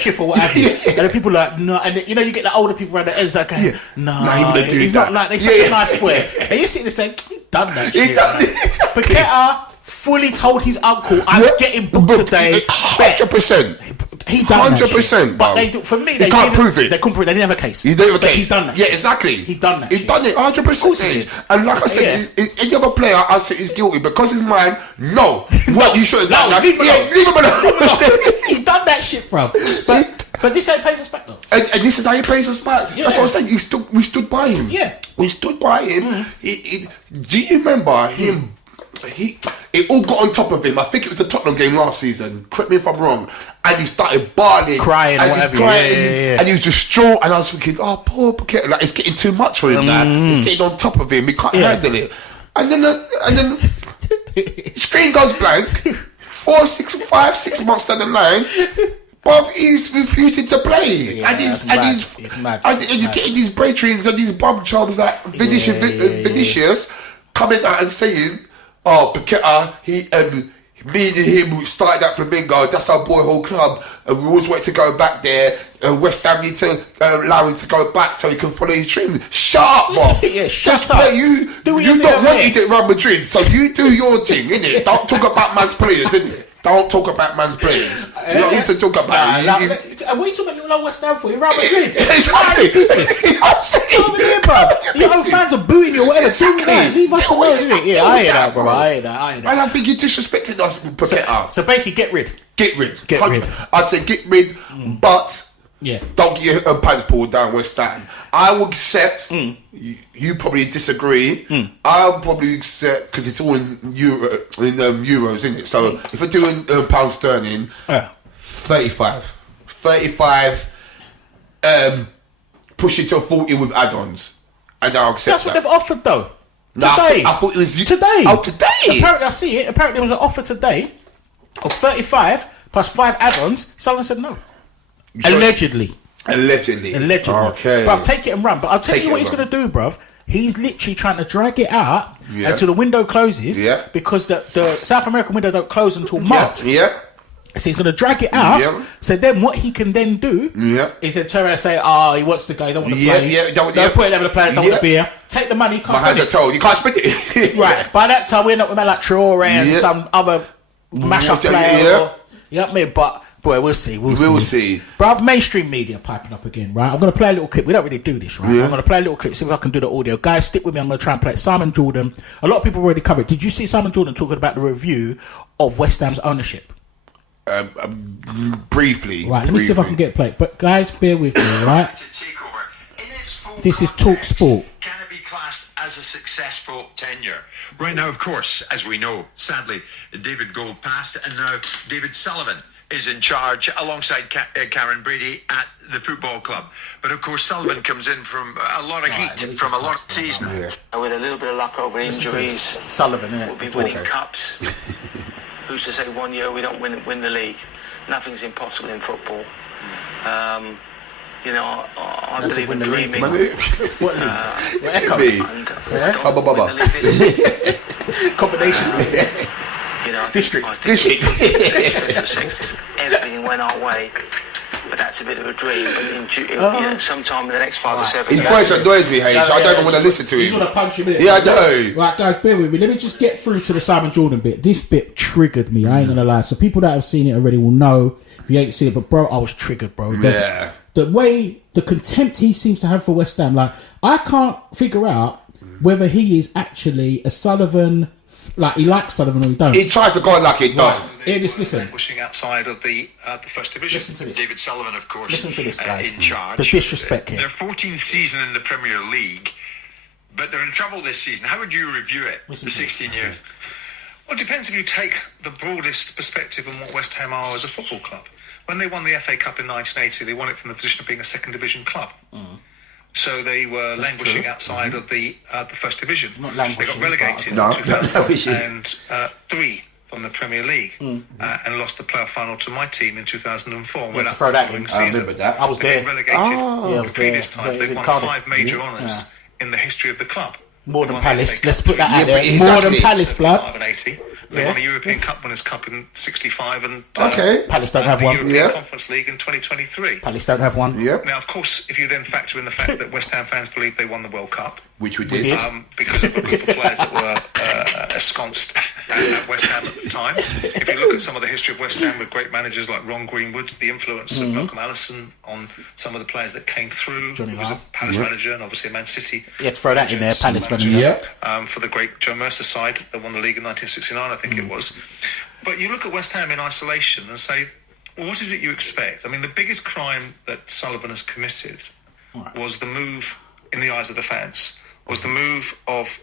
shift or what have you. And then people are like, no, and you know you get the older people around the ends like, no, he's not like they're such a nice boy. And you sit there saying, he done that shit. He done it. Paqueta fully told his uncle, I'm getting booked today. 100%. He done 100%. But they do, for me, they can't prove it. They couldn't prove it. They didn't have a case. He didn't have a case. He's done that. Yeah, exactly. He done that. He done it 100%. And like I said, any other player I say is guilty because he's mine. No, what you should have done that. Leave him alone. He done that shit, bro. But this ain't pays us back though. And this is how he pays us back. That's what I'm saying. We stood by him. Yeah, we stood by him. Do you remember him? It all got on top of him. I think it was the Tottenham game last season. Correct me if I'm wrong. And he started bawling, crying, or whatever. And he was distraught. And I was thinking, oh, poor Paqueta, like it's getting too much for him now. It's getting on top of him. He can't handle it. And then screen goes blank. 6 months down the line. But he's refusing to play, and he's mad. And he's getting these breakthroughs and these bomb chums like Vinicius coming out and saying, "Oh, Paqueta, me and him started at Flamingo. That's our boyhood club, and we always wanted to go back there. West Ham need to allow him to go back so he can follow his dream. Shut up, Bob. Yeah, shut up. up. You not wanted at Real Madrid, so you do your thing, innit? Don't talk about man's players, innit? Don't talk about man's players. You don't need to talk about it. What are you talking about West Ham for? You're Real Madrid. It's right. Business. You know what I'm saying? Over here, bro. Your own fans are booing you, whatever. Exactly. Leave us alone, innit? Yeah, I hear that, bro. I hear that. And I think you're disrespecting us, Paqueta. So basically, get rid. Get rid. Get rid. I said get rid, but yeah, don't get your pants pulled down West Ham. I will accept. You probably disagree. I'll probably accept because it's all in euros, isn't it? So if we're doing pound sterling, 35, push it to 40 with add-ons, and I'll accept. That's what they've offered, though. Nah, Today. I thought it was today. Oh, today. Apparently, I see it. Apparently, there was an offer today of 35 plus 5 add-ons. Someone said no. Allegedly. Okay. Bruv, take it and run. But I'll tell you what he's going to do, bruv. He's literally trying to drag it out until the window closes. Yeah. Because the South American window don't close until March. Yeah. So he's going to drag it out. Yeah. So then what he can then do is then turn around and say, he wants to go. He don't want to play. Don't put him in the play. Don't want to be here. Take the money. My hands are told. You can't spend it. Right. By that time, we're not with like Traore and some other mash-up player. You know what I mean? But... boy, we'll see. We'll see. Bruv, mainstream media piping up again, right? I'm going to play a little clip. We don't really do this, right? I'm going to play a little clip, see if I can do the audio. Guys, stick with me. I'm going to try and play it. Simon Jordan. A lot of people have already covered it. Did you see Simon Jordan talking about the review of West Ham's ownership? Briefly. Right, let me see if I can get it played. But guys, bear with me, right? This is Talk Sport. Can it be classed as a successful tenure? Right now, of course, as we know, sadly, David Gold passed, and now David Sullivan is in charge alongside Karen Brady at the football club. But of course, Sullivan comes in from a lot of heat, from a lot of season. With a little bit of luck over injuries, Sullivan, we'll be winning cups. Who's to say 1 year we don't win the league? Nothing's impossible in football. You know, I believe in dreaming. What Echo? Combination. You know, District. Everything went our way, but that's a bit of a dream. But sometime in the next 5 or 7 His years. voice annoys me, Hayes. I don't even want to listen to him. You just want to punch him in. Yeah, I know. Right, guys, bear with me. Let me just get through to the Simon Jordan bit. This bit triggered me. I ain't gonna lie. So people that have seen it already will know. If you ain't seen it, but bro, I was triggered, bro. The way, the contempt he seems to have for West Ham, like I can't figure out whether he is actually a Sullivan. Like he likes Sullivan or he don't. He tries to go like it does. Here, listen. Pushing outside of the first division. Listen to this. David Sullivan, of course. Listen to this, guys. In charge. The disrespect here. Their 14th season in the Premier League, but they're in trouble this season. How would you review it? Listen the 16 years. Well, it depends if you take the broadest perspective on what West Ham are as a football club. When they won the FA Cup in 1980, they won it from the position of being a second division club. So they were languishing outside of the first division. They got relegated in 2003 from the Premier League and lost the playoff final to my team in 2004. I remember that. I was there. Relegated the previous times. They won 5 major honours in the history of the club. More than Palace. Let's put that out there. More than Palace, blood. 5 and 80. They won the European Cup Winners' Cup in 65 and Palace don't have one. The European Conference League in 2023. Palace don't have one. Now, of course, if you then factor in the fact that West Ham fans believe they won the World Cup, which we did, because of a group of players that were ensconced at West Ham at the time. If you look at some of the history of West Ham with great managers like Ron Greenwood, the influence of Malcolm Allison on some of the players that came through, he was a Palace manager and obviously a Man City. You have to throw that in there, Palace manager. For the great Joe Mercer side that won the league in 1969, I think it was. But you look at West Ham in isolation and say, well, what is it you expect? I mean, the biggest crime that Sullivan has committed was the move, in the eyes of the fans, was the move of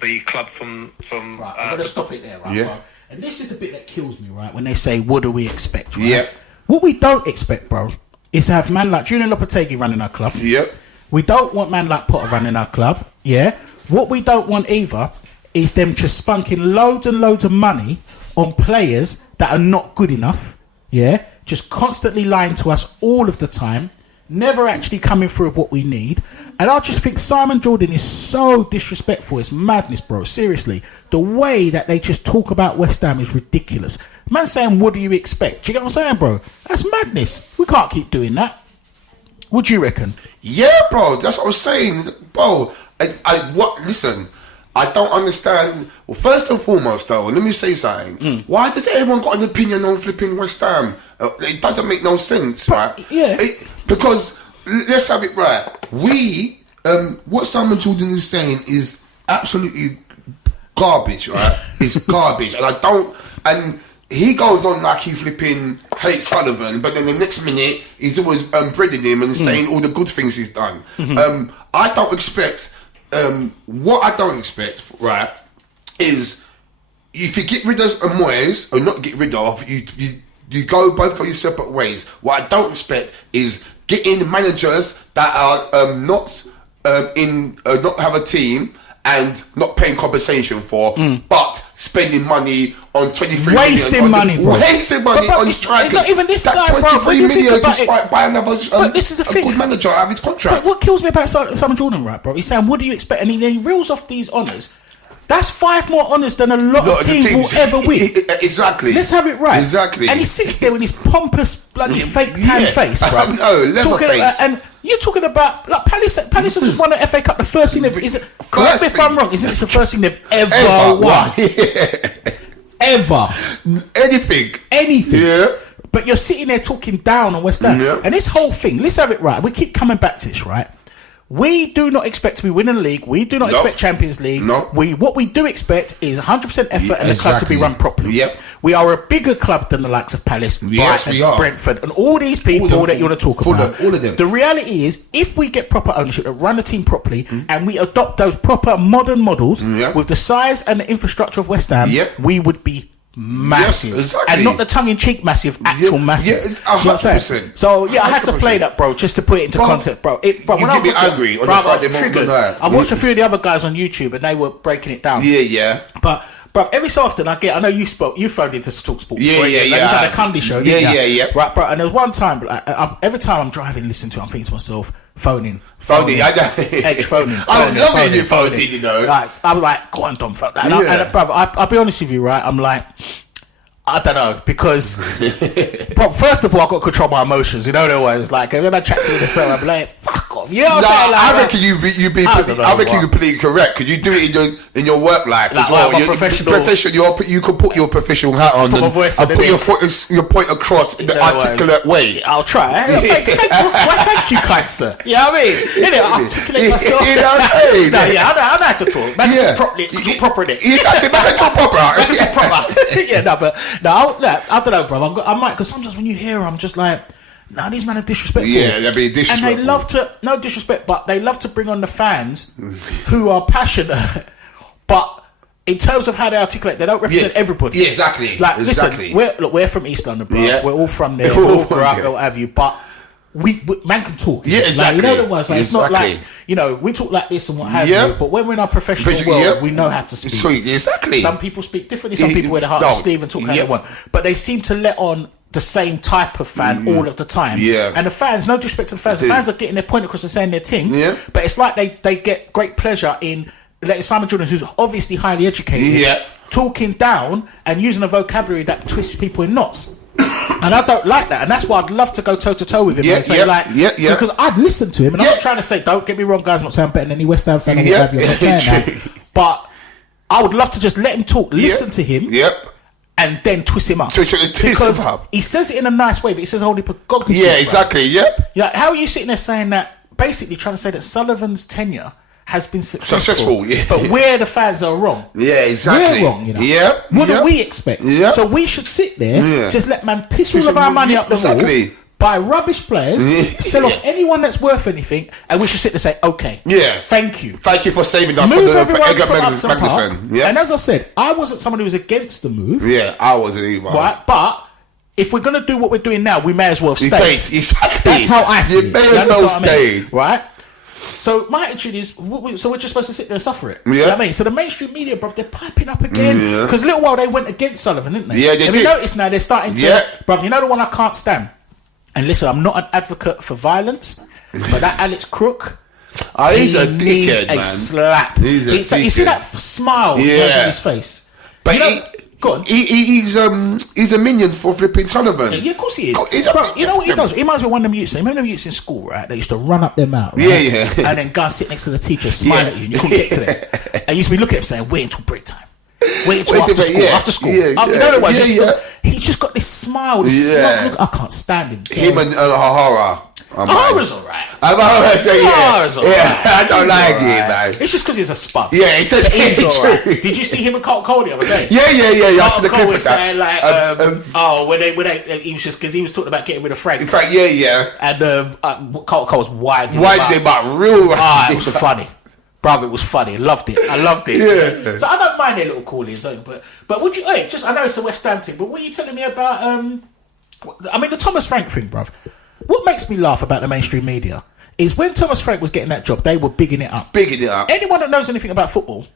the club from I'm going to stop it there, right? Bro? And this is the bit that kills me, right? When they say, what do we expect, right? What we don't expect, bro, is to have man like Julian Lopetegui running our club. We don't want man like Potter running our club. What we don't want either is them just spunking loads and loads of money on players that are not good enough. Just constantly lying to us all of the time. never actually coming through with what we need. And I just think Simon Jordan is so disrespectful. It's madness, bro. Seriously. The way that they just talk about West Ham is ridiculous. Man saying, what do you expect? Do you get what I'm saying, bro? That's madness. We can't keep doing that. What do you reckon? Yeah, bro. That's what I was saying. Bro, listen, I don't understand. Well, first and foremost, though, let me say something. Why does everyone got an opinion on flipping West Ham? It doesn't make no sense, right? Yeah. Because, let's have it right. What Simon Jordan is saying is absolutely garbage, right? It's garbage. And he goes on like he flipping hates Sullivan, but then the next minute he's always breading him and saying all the good things he's done. I don't expect... what I don't expect, right, is if you get rid of Moyes, or not get rid of, you both go your separate ways. What I don't expect is getting managers that are not have a team and not paying compensation for, but spending money on 23 wasting money, bro. Wasting money on strikers. Not even this that guy, 23 bro. million just buy another but this is the thing. good manager out of his contract. But what kills me about Simon Jordan, right, bro? He's saying, what do you expect? And he reels off these honours. That's 5 more honours than a lot of teams will ever win. Exactly. Let's have it right. Exactly. And he sits there with his pompous, bloody fake tan face, bro. Leather face. And you're talking about, like, Palace has just won the FA Cup. The first thing they've... Correct me if I'm wrong. Isn't this the first thing they've ever won? Ever. Anything. Yeah. But you're sitting there talking down on West Ham. Yeah. And this whole thing, let's have it right. We keep coming back to this, right? We do not expect to be winning the league. We do not expect Champions League. What we do expect is 100% effort and the club to be run properly. Yep. We are a bigger club than the likes of Palace, Brighton, Brentford, and all these people that you want to talk about. All of them. The reality is, if we get proper ownership and run the team properly, and we adopt those proper modern models with the size and the infrastructure of West Ham, we would be massive. Yes, exactly. And not the tongue-in-cheek massive, actual massive. Yeah, it's 100%. So yeah, I had to play that, bro, just to put it into context, bro. You get me angry on the Friday morning. I watched a few of the other guys on YouTube and they were breaking it down. Yeah. But every so often I know you phoned into Talk Sport. Yeah. You had a Cundy show. Yeah. Right, bro. And there was one time, every time I'm driving, listening to it, I'm thinking to myself, phoning. Phoning. I love it, you phoning, you know. Like, I'm like, go on, Tom, phone. And brother, I'll be honest with you, right? I'm like, I don't know, because but first of all, I've got to control my emotions, you know. Otherwise, like, when I chat to you in the cell, I'm like, fuck off, you know what I'm saying? Like, I reckon you're completely correct, because you do it in your work life as well. You're professional. You can put your professional hat on and put your point across in an articulate way. I'll try. Thank you, kind sir. You know what I mean? I articulate myself. You know what I'm saying? I know how to talk. Man, talk properly. Exactly, man, talk proper. Yeah, no, but I don't know, bro. I might, because sometimes when you hear them, I'm just like, nah, these men are disrespectful. Yeah, they're being disrespectful. And they love to, no disrespect, but they love to bring on the fans who are passionate, but in terms of how they articulate, they don't represent everybody. Yeah, exactly. Like, listen, we're from East London, bro. Yeah. We're all from there. We're all grew up, what have you, but man can talk. Yeah, exactly. Like, you know the ones. Like, it's not like, we talk like this and what have you, but when we're in our professional world, we know how to speak. So, exactly. Some people speak differently. Some people wear the heart of Steve and talk how they want. But they seem to let on the same type of fan all of the time. Yeah. And the fans, no disrespect to the fans, the fans are getting their point across and saying their thing. Yeah. But it's like they get great pleasure in letting Simon Jordan, who's obviously highly educated, talking down and using a vocabulary that twists people in knots. And I don't like that, and that's why I'd love to go toe to toe with him and say because I'd listen to him, and I'm not trying to say, don't get me wrong, guys, I'm not saying I'm better than any West Ham fan. I'm not saying that, but I would love to just let him talk, listen to him, and then twist him up. Because he says it in a nice way, but he says only pedagogy. Yeah, exactly. Yeah, how are you sitting there saying that? Basically, trying to say that Sullivan's tenure has been successful, but where the fans are wrong. Yeah, exactly. We're wrong, you know. What do we expect? So we should sit there, just let man piss all of our money up the wall, buy rubbish players, sell off anyone that's worth anything, and we should sit there and say, okay, thank you for saving us move for Edgar Magnuson. Yeah. And as I said, I wasn't someone who was against the move. Yeah, I wasn't either. Right, but if we're going to do what we're doing now, we may as well stay. Exactly. That's how I see it. You may as well stay. Right? So my attitude is, so we're just supposed to sit there and suffer it. Yeah. You know what I mean? So the mainstream media, bro, they're piping up again. Because a little while they went against Sullivan, didn't they? Yeah, they did. Have you noticed now they're starting to... Bro, you know the one I can't stand? And listen, I'm not an advocate for violence, but that Alex Crook, he's a needs dickhead, a man. slap. He's a You see dickhead. that smile he has on his face? But You know, go on. he's a minion for flipping Sunderland. Yeah, of course he is. He's a- Bro, you know what he does? He reminds me of one of them youths. You remember them youths in school, right? They used to run up their mouth, right? Yeah. And then go and sit next to the teacher, smile at you, and you couldn't get to them. I used to be looking at him saying, wait until break time. Wait until after school. After school. You know the one. He's just got this smile, this smug look. I can't stand him. Him and Hahara. Hahara's alright. Hahara's alright. Yeah, I don't like it, man. It's just because he's a spud. Yeah, it's just he's alright. Did you see him and Carl Cole the other day? Yeah. I saw the clip Cole of was that. saying like, when they, he was just because he was talking about getting rid of Frank. In fact, yeah. And Carl Cole's winding him up real. It was funny. Bruv, it was funny. I loved it. Yeah. So I don't mind their little call-ins, but would you? Hey, just I know it's a West Ham thing, but what are you telling me about? I mean, the Thomas Frank thing, bruv. What makes me laugh about the mainstream media is when Thomas Frank was getting that job, they were bigging it up. Anyone that knows anything about football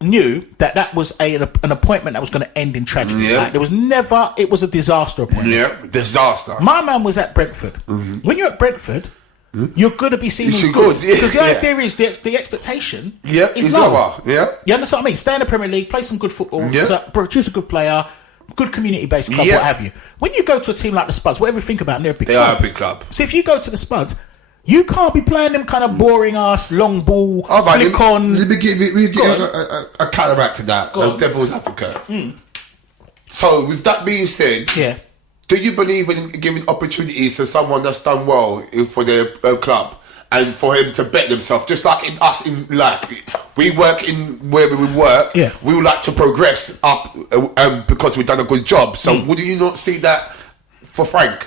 knew that was an appointment that was going to end in tragedy. Yeah. Like, there was never. It was a disaster appointment. Yeah, disaster. My man was at Brentford. Mm-hmm. When you're at Brentford, you're going to be seen as good. good. Because the idea is the expectation is lower. Yeah. You understand what I mean? Stay in the Premier League, play some good football, produce a good player, good community-based club, what have you. When you go to a team like the Spuds, whatever you think about them, they're a big club. They are a big club. So if you go to the Spuds, you can't be playing them kind of boring-ass, long ball, flick on... Let me give a counteract to that. A devil's advocate. So with that being said... Yeah. Do you believe in giving opportunities to someone that's done well for their club and for him to bet themselves? Just like in us in life, we work in wherever we work. Yeah. We would like to progress up because we've done a good job. So would you not see that for Frank?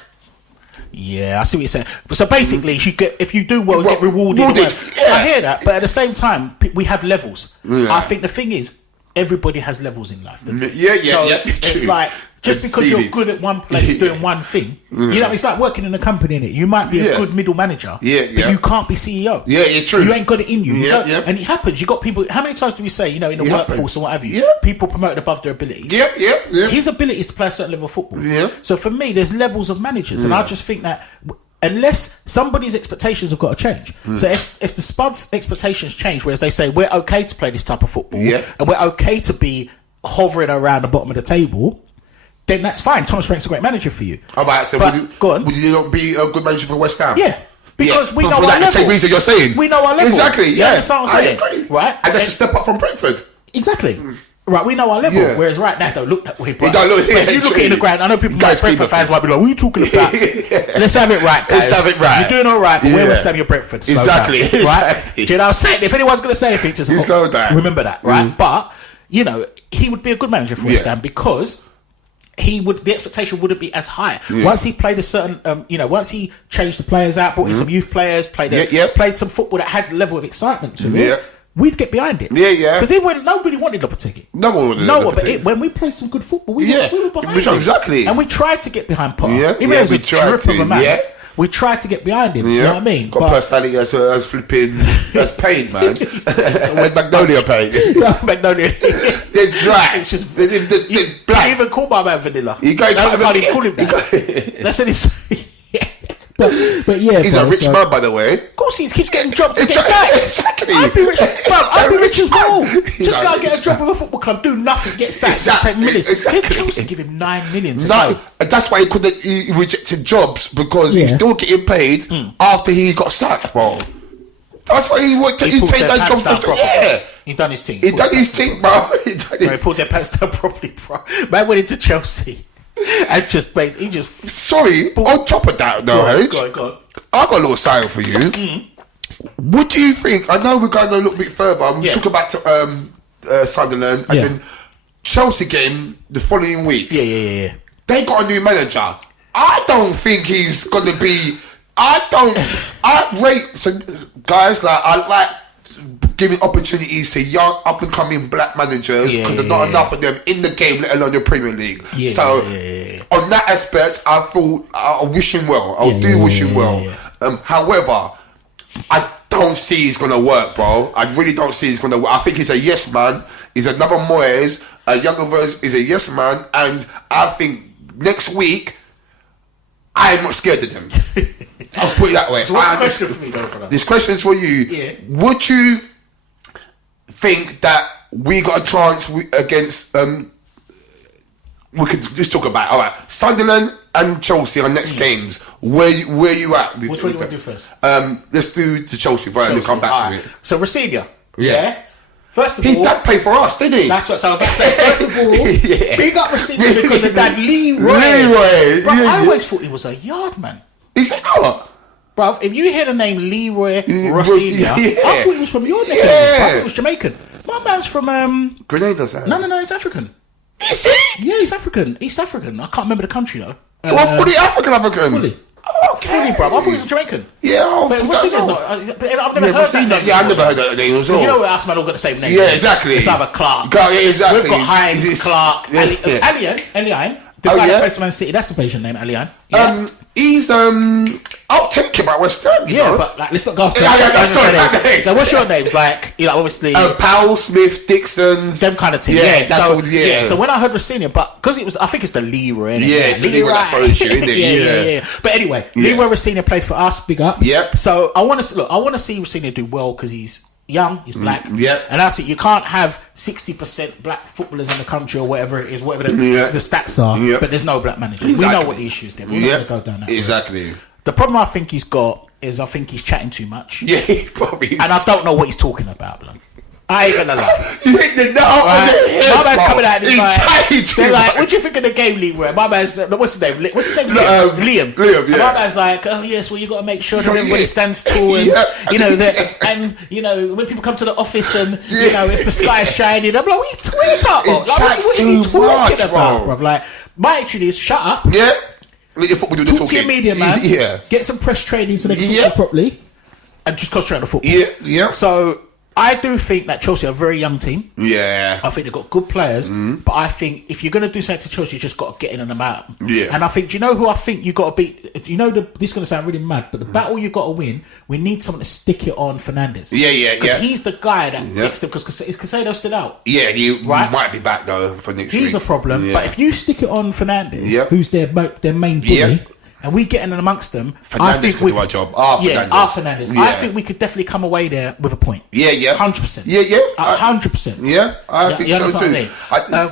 Yeah, I see what you're saying. So basically, if you do well, you get rewarded. I hear that, but at the same time, we have levels. Yeah. I think the thing is, everybody has levels in life. So it's like, just because you're good at one place doing one thing, you know, it's like working in a company, innit? You might be a good middle manager, but you can't be CEO. Yeah, it's true. You ain't got it in you. And it happens. You got people. How many times do we say, you know, in the workforce or what have you, people promoted above their ability? His ability is to play a certain level of football. So for me, there's levels of managers, and I just think that unless somebody's expectations have got to change. So if the Spuds' expectations change, whereas they say we're okay to play this type of football and we're okay to be hovering around the bottom of the table, then that's fine. Thomas Frank's a great manager for you. All right, so would you not be a good manager for West Ham? Yeah. Because we know for our that level. same reason you're saying. We know our level. Exactly, That's what I'm saying. I agree. Right? And that's a step up from Brentford. Exactly. Right, we know our level. Whereas right now, don't look that way. But if you look at it in the ground, I know people like Brentford fans might be like, what are you talking about? Let's have it right, guys. Let's have it right. You're doing all right, but we're West Ham, you're Brentford. Exactly. Right? Do you know what I'm saying? If anyone's going to say anything, just remember that, right? But, you know, he would be a good manager for West Ham because the expectation wouldn't be as high. Once he played a certain, once he changed the players out, brought in some youth players, played some football that had a level of excitement to it, we'd get behind it. Because even when nobody wanted Lopetegui. No one wanted Lopetegui. But when we played some good football, we were behind it. Exactly. And we tried to get behind Potter. Even as a drip of a man. We tried to get behind him. You know what I mean? Got personality as flipping, as pain, man. Magnolia pain. Magnolia. They're dry. It's just they're black. You even call my man vanilla. You can't even call him that. That's what he's. But yeah, he's a rich man, by the way. Of course, he keeps getting jobs to get sacked. Exactly. I'd be rich, I'd be rich as well. Just go and get a job with a football club, do nothing, get sacked, Exactly. Chelsea give him $9 million. That's why he rejected jobs because he's still getting paid after he got sacked, bro. That's why he take that job. He done his thing. He done his thing, bro. He pulled their pants down properly, bro. Man went into Chelsea. And Sorry, on top of that, though, go on. I got a little sign for you. What do you think? I know we're going a little bit further. We talk about Sunderland and then Chelsea game the following week. Yeah. They got a new manager. I don't think he's gonna be. I rate guys like I like giving opportunities to young up and coming black managers because there's not enough of them in the game, let alone the Premier League. On that aspect, I thought I wish him well. I wish him well. However, I don't see he's gonna work, bro. I really don't see he's gonna work. I think he's a yes man. He's another Moyes. A younger version is a yes man, and I think next week I I'm not scared of them. I'll put it that way. So what's the question for me, though, brother? This question is for you. Yeah. Would you think that we got a chance against? We could just talk about Sunderland and Chelsea on next games. Where you at? Which one do you want to do first? Let's do the Chelsea first and come back to it. So Rosinia, Yeah. First of His all, dad paid for us, didn't he? that's what I was about to say. First of all, big up Rosinia because of Dad Leroy. Bro, I always thought he was a yard man. He's like, oh. Bro, if you hear the name Leroy Rosinia, I thought he was from your neck. I thought he was Jamaican. My man's from Grenada, sir. No, he's African. Is he? Yeah, he's African. East African. I can't remember the country though. Fully African. Fully. Okay. Fully, bro. I thought he was Jamaican. Yeah, But Rosinia's not. I've never heard that name. Yeah, I've never heard that name as well. Because you know what else man all got the same name. Yeah, exactly. It's either Clark. Yeah, exactly. We've got Hines, Clark, Alian. The guy that plays for Man City, that's the Asian name, Alian. Yeah. He's I'll take him at West Ham. You know? But like, let's not go off. Sorry. So what's your names? Like, obviously Powell, Smith, Dixon's, them kind of team. Yeah, So when I heard Rosinia, but because it was, I think it's the Leroy. It's the Leroy that throws you, isn't it? Yeah. But anyway, Leroy Rosinia played for us. Big up. Yep. So I want to see Rosinia do well because he's young, he's black. Yep. And that's it. You can't have 60% black footballers in the country or whatever it is, whatever the stats are. Yep. But there's no black managers. Exactly. We know what the issue is there. We're not going to go down that road. Exactly. The problem I think he's got is I think he's chatting too much. Yeah, he probably. And I don't know what he's talking about, blood. I ain't gonna lie. You hit the nail on Right? the head, My man's bro. coming out and he's like, they're like, much. what do you think of the game, Leroy? My man's, what's his name? Liam. Liam, And my man's like, oh yes, well you got to make sure that everybody stands tall and you know when people come to the office and you know if the sky is shining, I'm like, what are you talking about? Like, what is he talking about, bro? Like, my attitude is shut up. Yeah. Let your football do the Talk talking. to your media man. Yeah. Get some press training so they can talk to you properly, and just concentrate on the football. Yeah. So I do think that Chelsea are a very young team. Yeah. I think they've got good players, but I think if you're going to do something to Chelsea, you just got to get in and them out. Yeah. And I think, do you know who I think you got to beat? You know, this is going to sound really mad, but the battle you got to win, we need someone to stick it on Fernandes. Yeah. Because he's the guy that gets them. Because is Casado still out? Yeah, he might be back though for next week. He's a problem. Yeah. But if you stick it on Fernandes, who's their main bully, and we get in amongst them, I think we do our job. Fernandes. Yeah. I think we could definitely come away there with a point. 100%. 100%. Yeah, I think so too.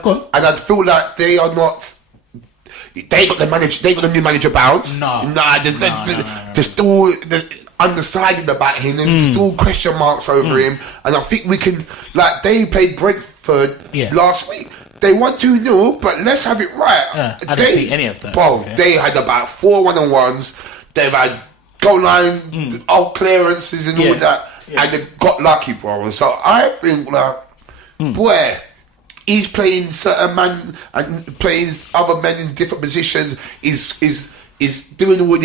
Go on. And I feel like they are not. They got the new manager bounce. There's still undecided about him, and there's still question marks over him. And I think we can. Like they played Brentford last week. They won 2-0, but let's have it right. I didn't see any of that. Bro, they had about 4 1-on-1s. They've had goal line, all clearances and all that. And they got lucky, bro. And so I think, boy, he's playing certain man and plays other men in different positions. Is doing all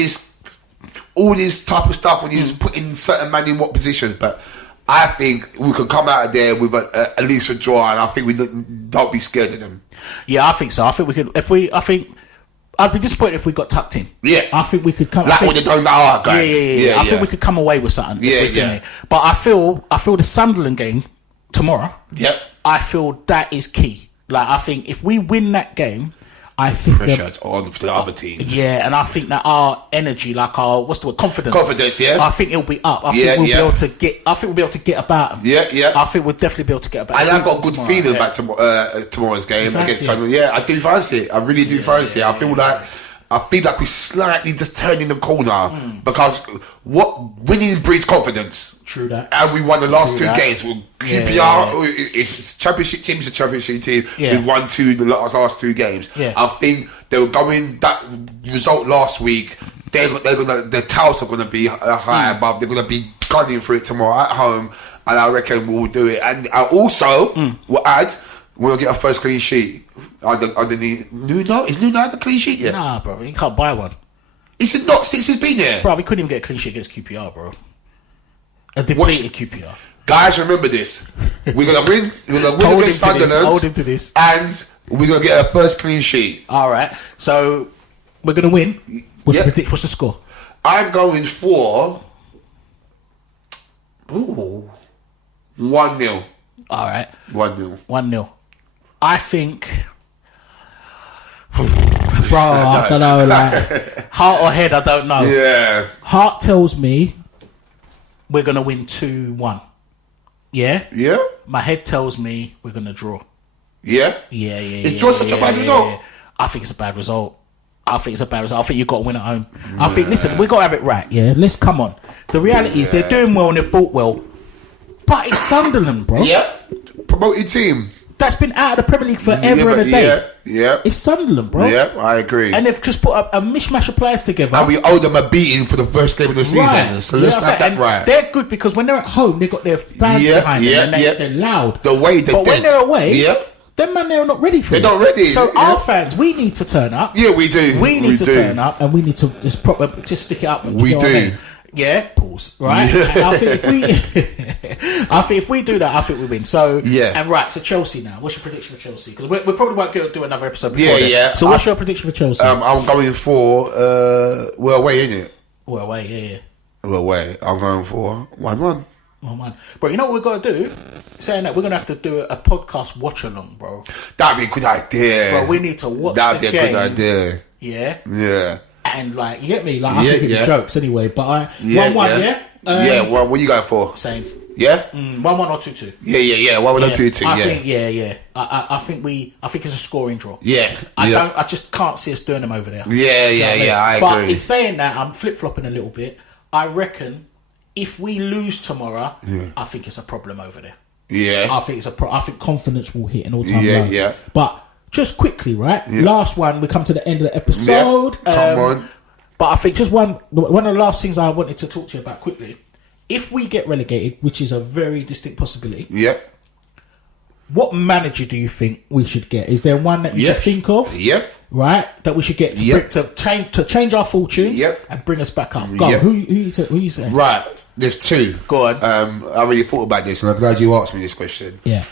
this type of stuff when he's putting certain man in what positions. But I think we could come out of there with at least a draw, and I think we don't be scared of them. Yeah, I think so. I think we could. I'd be disappointed if we got tucked in. Yeah, I think we could come. Like what they done that guy. Yeah. I think we could come away with something. But I feel the Sunderland game tomorrow. Yep. I feel that is key. Like I think if we win that game, I think pressure's on for the other team. Yeah, and I think that our energy, like our confidence. I think it'll be up. I think we'll be able to get. I think we'll be able to get about them. Yeah. I think we'll definitely be able to get about. And I've got a good feeling about tomorrow's game against Sunderland. Yeah, I do fancy it. I really do fancy it. I feel like we're slightly just turning the corner because winning breeds confidence. True that. And we won the last 2 games. QPR, if it's championship team, it's a championship team. We won the last 2 games. I think they were going that result last week. Their towels are gonna be high above. They're gonna be gunning for it tomorrow at home, and I reckon we'll do it. And I also will add, we'll get our first clean sheet underneath Nuno. Is Nuno had a clean sheet yet? Nah, bro, you can't buy one. Is it not since he's been there? Bro, we couldn't even get a clean sheet against QPR, bro. A depleted QPR. Guys, remember this. We're gonna win. We're gonna win against Sunderland. Hold him to this. And we're gonna get our first clean sheet. All right. So we're gonna win. What's the score? I'm going for 1-0. All right. 1-0. 1-0. I think. bro, I don't know. Like heart or head, I don't know. Yeah. Heart tells me we're gonna win 2-1. Yeah. Yeah. My head tells me we're gonna draw. Yeah. Yeah. Is draw such a bad result? I think it's a bad result. I think you've got to win at home. I think, listen, we got to have it right. Yeah, let's come on. The reality is they're doing well and they've bought well, but it's Sunderland, bro. Yeah. Promoted team that's been out of the Premier League forever and a day. Yeah. It's Sunderland, bro. Yeah, I agree. And they've just put up a mishmash of players together. And we owe them a beating for the first game of the season. Right. So let's have that right. They're good because when they're at home, they've got their fans behind them and they're loud. The way they're But when they're away, them man, they're not ready for it. They're not ready. So our fans, we need to turn up. Yeah, we do. We need to turn up and we need to just stick it up. We do. Yeah, pause. Right. I think if we do that, I think we win. So and right. So Chelsea now. What's your prediction for Chelsea? Because we probably won't do another episode before then. Yeah. So what's your prediction for Chelsea? I'm going for we're away, isn't it? We're away. We're away. I'm going for 1-1. Oh man, bro! You know what we've got to do? Saying that we're gonna have to do a podcast watch along, bro. That'd be a good idea. Bro, we need to watch. That'd the be a game. good idea. Yeah. Yeah. And like, you get me? Like, I think it's jokes anyway. But 1-1, yeah. Well, what are you going for? Same. Yeah. 1-1 or 2-2. Yeah. 1-1 or 2-2. I think. I think it's a scoring draw. Yeah. I just can't see us doing them over there. Yeah. I agree. But in saying that, I'm flip flopping a little bit. I reckon if we lose tomorrow, I think it's a problem over there. Yeah. I think I think confidence will hit an all-time low. Yeah. But just quickly, right? Last one, we come to the end of the episode. Come on. But I think just one of the last things I wanted to talk to you about quickly. If we get relegated, which is a very distinct possibility, what manager do you think we should get? Is there one that you can think of? Right, that we should get to change our fortunes and bring us back up. Go on, who you saying? Right, there's two. Go on. I really thought about this, and I'm glad you asked me this question. Yeah.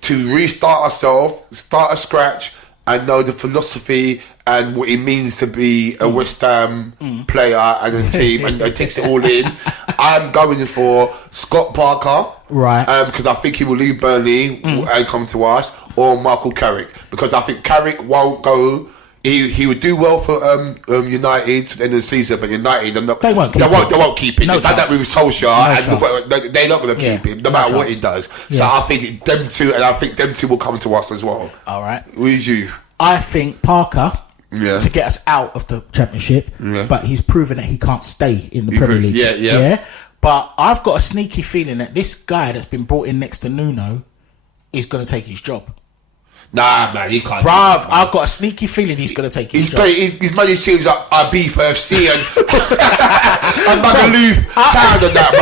To restart ourselves, start a scratch, and know the philosophy and what it means to be a West Ham player and a team, and takes it all in. I'm going for Scott Parker, right? Because I think he will leave Burnley and come to us, or Michael Carrick, because I think Carrick won't go. He would do well for United to the end of the season, but United they won't keep him. No They've done that with Solskjaer, they're not going to keep him, no matter what he does. So I think them two, and I think them two will come to us as well. All right, who's you? I think Parker. To get us out of the Championship, but he's proven that he can't stay in the Premier League. Yeah. But I've got a sneaky feeling that this guy that's been brought in next to Nuno is going to take his job. Nah, man, he can't. Bruv, I've got a sneaky feeling he's going to take his job. He's managed teams like IB for FC and Magaluf Town and that,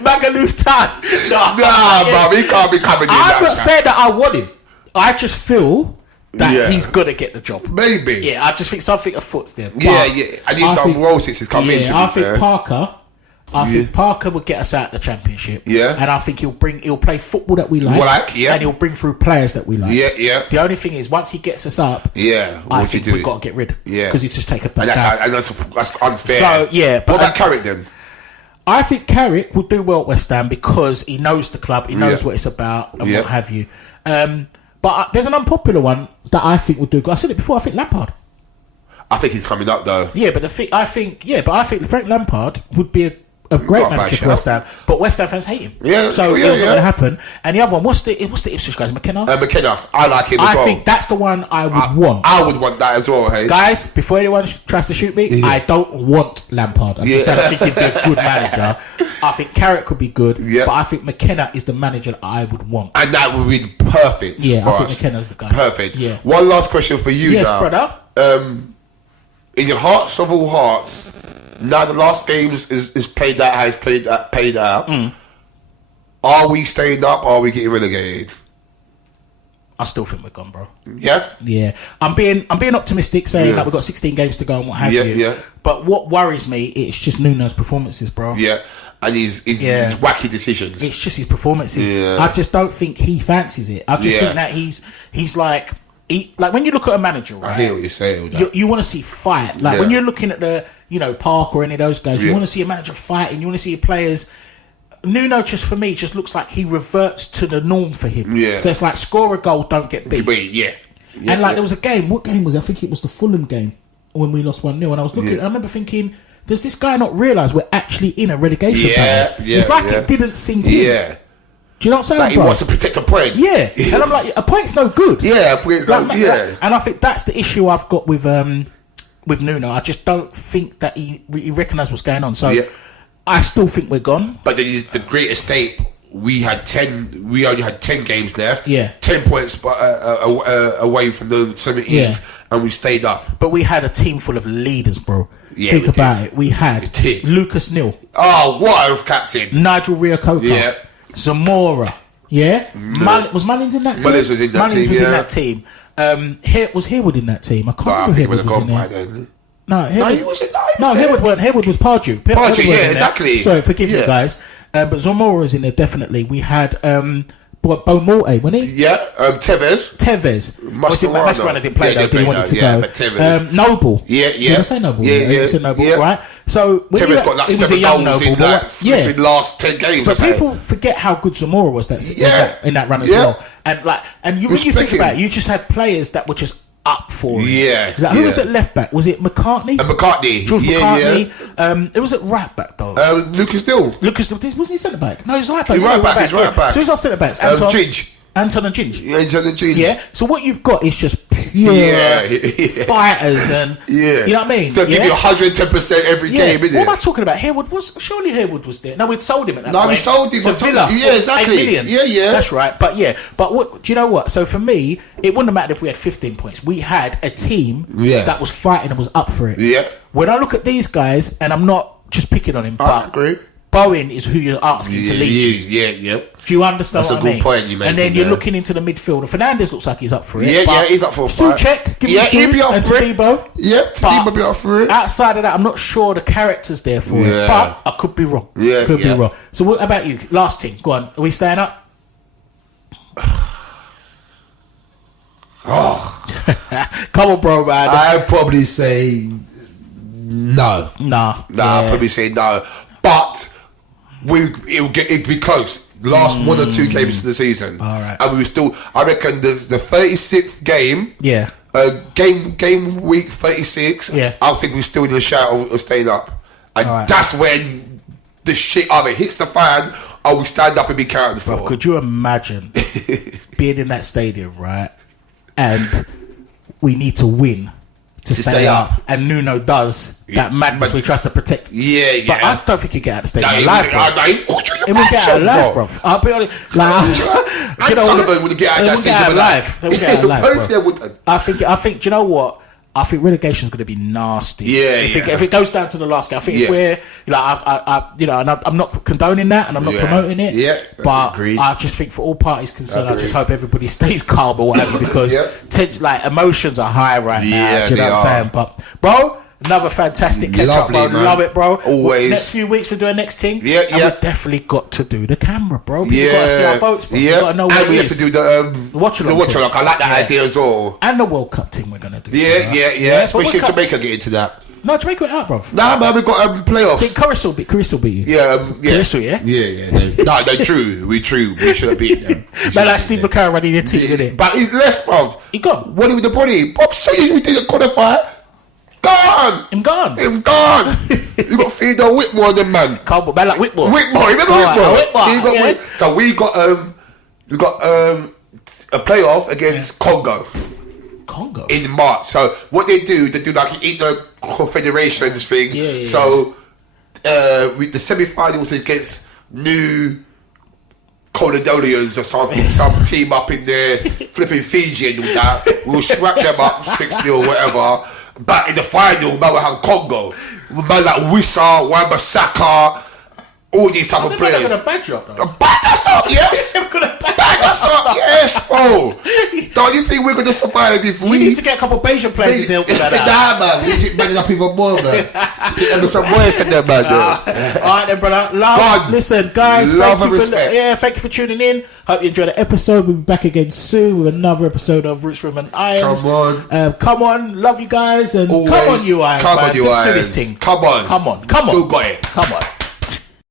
Magaluf Town. Nah, bruv, he can't be coming in. I'm not saying that I want him. I just feel that he's going to get the job. Maybe. Yeah, I just think something afoot's there. And he's done well since he's come in. I think Parker. I think Parker would get us out of the Championship. Yeah. And I think he'll play football that we like. And he'll bring through players that we like. Yeah. The only thing is, once he gets us up, I think we've got to get rid. Yeah. Because he just take a back down. And that's unfair. So, But what about Carrick then? I think Carrick will do well at West Ham because he knows the club, he knows what it's about and what have you. But there's an unpopular one that I think will do good. I said it before, I think Lampard. I think he's coming up though. Yeah, but I think Frank Lampard would be a great manager for West Ham, but West Ham fans hate him. So it's not going to happen. And the other one, what's the Ipswich guys? McKenna. McKenna, I like him as well. I think that's the one I would want. I would want that as well. Hey guys, before anyone tries to shoot me, I don't want Lampard. I just think he'd be a good manager. I think Carrick could be good, but I think McKenna is the manager that I would want, and that would be perfect. Yeah, I think McKenna's the guy. Perfect. Yeah. One last question for you, yes, now. Brother. In your hearts of all hearts. Now the last games is played out. Has played out. Are we staying up? Or are we getting relegated? I still think we're gone, bro. Yeah. I'm being optimistic, saying that we've got 16 games to go and what have you. Yeah. But what worries me, it's just Nuno's performances, bro. Yeah. And his wacky decisions. It's just his performances. Yeah. I just don't think he fancies it. I just think that he's like. Like when you look at a manager, right? I hear what you're saying. You want to see fight. Like when you're looking at the, Park or any of those guys, you want to see a manager fighting. You want to see players Nuno just for me just looks like he reverts to the norm for him. Yeah. So it's like score a goal, don't get beat. Yeah. And like there was a game. What game was it? I think it was the Fulham game when we lost 1-0. And I was looking. I remember thinking, does this guy not realise we're actually in a relegation battle? It's like it didn't sink in. Yeah. Do you know what I'm saying? Like he wants to protect a point. Yeah. And I'm like, a point's no good. Yeah, a point's no good. And I think that's the issue I've got with Nuno. I just don't think that he recognises what's going on. So I still think we're gone. But then the Great Escape, we only had 10 games left. Yeah. 10 points away from the 17th, and we stayed up. But we had a team full of leaders, bro. Yeah, Think about it. We had Lucas Neal. Oh, what a captain. Nigel Reo-Coker. Yeah. Zamora. Yeah. Was Mullins in that team? Mullins was in that team. Was Harewood in that team? I can't remember Harewood was in there. No, he wasn't. Harewood weren't. Harewood was Pardew. Yeah, exactly. Sorry, forgive me, guys. But Zamora was in there, definitely. We had Bo Morte, wasn't he? Yeah, Tevez. Mascherano didn't play though. Didn't want it to go. But Tevez. Noble. Yeah. Did I say Noble? Yeah. You said Noble, right? So Tevez got like 7 goals in that last 10 games. But people forget how good Zamora was in that run as well. And when you think about it, you just had players that were just up for it. Yeah. Like, who was at left back? Was it McCartney? George McCartney. It was at right back though. Lucas Dill. Wasn't he centre back? No, he's right back. He's right back. So who's our centre backs? Anton and Ginge. Yeah, Anton and Ginge. Yeah. So what you've got is just pure fighters, and you know what I mean. They'll give you 110% every game. Innit? What am I talking about? Harewood was there. No, we'd sold him at that point. We sold him to Villa. Yeah, exactly. 8 million. Yeah. That's right. But what do you know? What? So for me, it wouldn't have mattered if we had 15 points. We had a team that was fighting and was up for it. Yeah. When I look at these guys, and I'm not just picking on him, I agree. Bowen is who you're asking to lead you. Do you understand what I mean? That's a good point you made. And then you're looking into the midfield. Fernandes looks like he's up for it. Yeah, he's up for a fight. Souček, give me he'll be up for it. Tadibo. Yep, Tadibo be up for it. Outside of that, I'm not sure the character's there for it. But I could be wrong. Could be wrong. So what about you? Last team. Go on. Are we staying up? Come on, bro, man. I'd probably say no. Nah. I'd probably say no. But it'd be close. Last 1 or 2 games of the season. All right. And we were still, I reckon the 36th game. Yeah. Game week 36. Yeah. I think we're still in the shout of staying up. And that's when the shit either hits the fan or we stand up and be counted for. Bro, could you imagine being in that stadium, right? And we need to win to stay up. And Nuno does that madness we tries to protect. Yeah. But I don't think he'd get out of the stadium alive, bro. He wouldn't get out alive, bro. I'll be honest. And Sunderland wouldn't get out of that stadium alive. They wouldn't get out alive, bro. I think. Do you know what? I think relegation's going to be nasty. If it goes down to the last game, I think if we're and I'm not condoning that, and I'm not promoting it. Yeah, but I just think for all parties concerned, I just hope everybody stays calm or whatever, because emotions are high right now. Do you know what I'm saying? But bro, another fantastic catch up, bro. Man. Love it, bro. Always. Next few weeks we're doing next thing. Yeah. And we've definitely got to do the camera, bro. People got to see our boats, bro. Yeah. Got to know what and we it have is. to do the watch along. I like that idea as well. And the World Cup thing we're gonna do. Yeah. Especially if Jamaica get into that. No, Jamaica went out, bro. Nah, man, we got playoffs. Carissa beat you. Yeah. Carissa, yeah. No, they're true. We should have beat them. Man, like Steve McCarron running the team, innit? But he left, bro. He gone. What with the body? Bob, so we didn't qualify. Gone. Him gone. You got Theodore Whitmore, then man. Cowboy, man, like Whitmore. Remember Whitmore? So we got a playoff against Congo in March. So what they do like eat the confederations thing. So with the semi-finals against New Caledonians or something, some team up in there flipping Fiji and all that. We'll smack them up 6-0 or whatever. But in the final, man, we have Congo. Man like Wissa, Wan-Bissaka, all these type of players. They're going to badge up, though. Back us up, yes. Back us up, yes, bro. Don't you think we're going to survive if we need to get a couple of Bayesian players to help with that? Nah, man. We get banging up even more, man. Get them some worse in there, man. Alright then, brother. Listen, guys. Thank you for tuning in. Hope you enjoyed the episode. We'll be back again soon with another episode of Roots, Room and Irons. Come on. Love you guys. And always. Come on, you Irons. Come on, you Irons. Let's do this thing. Come on. Still got it. Come on.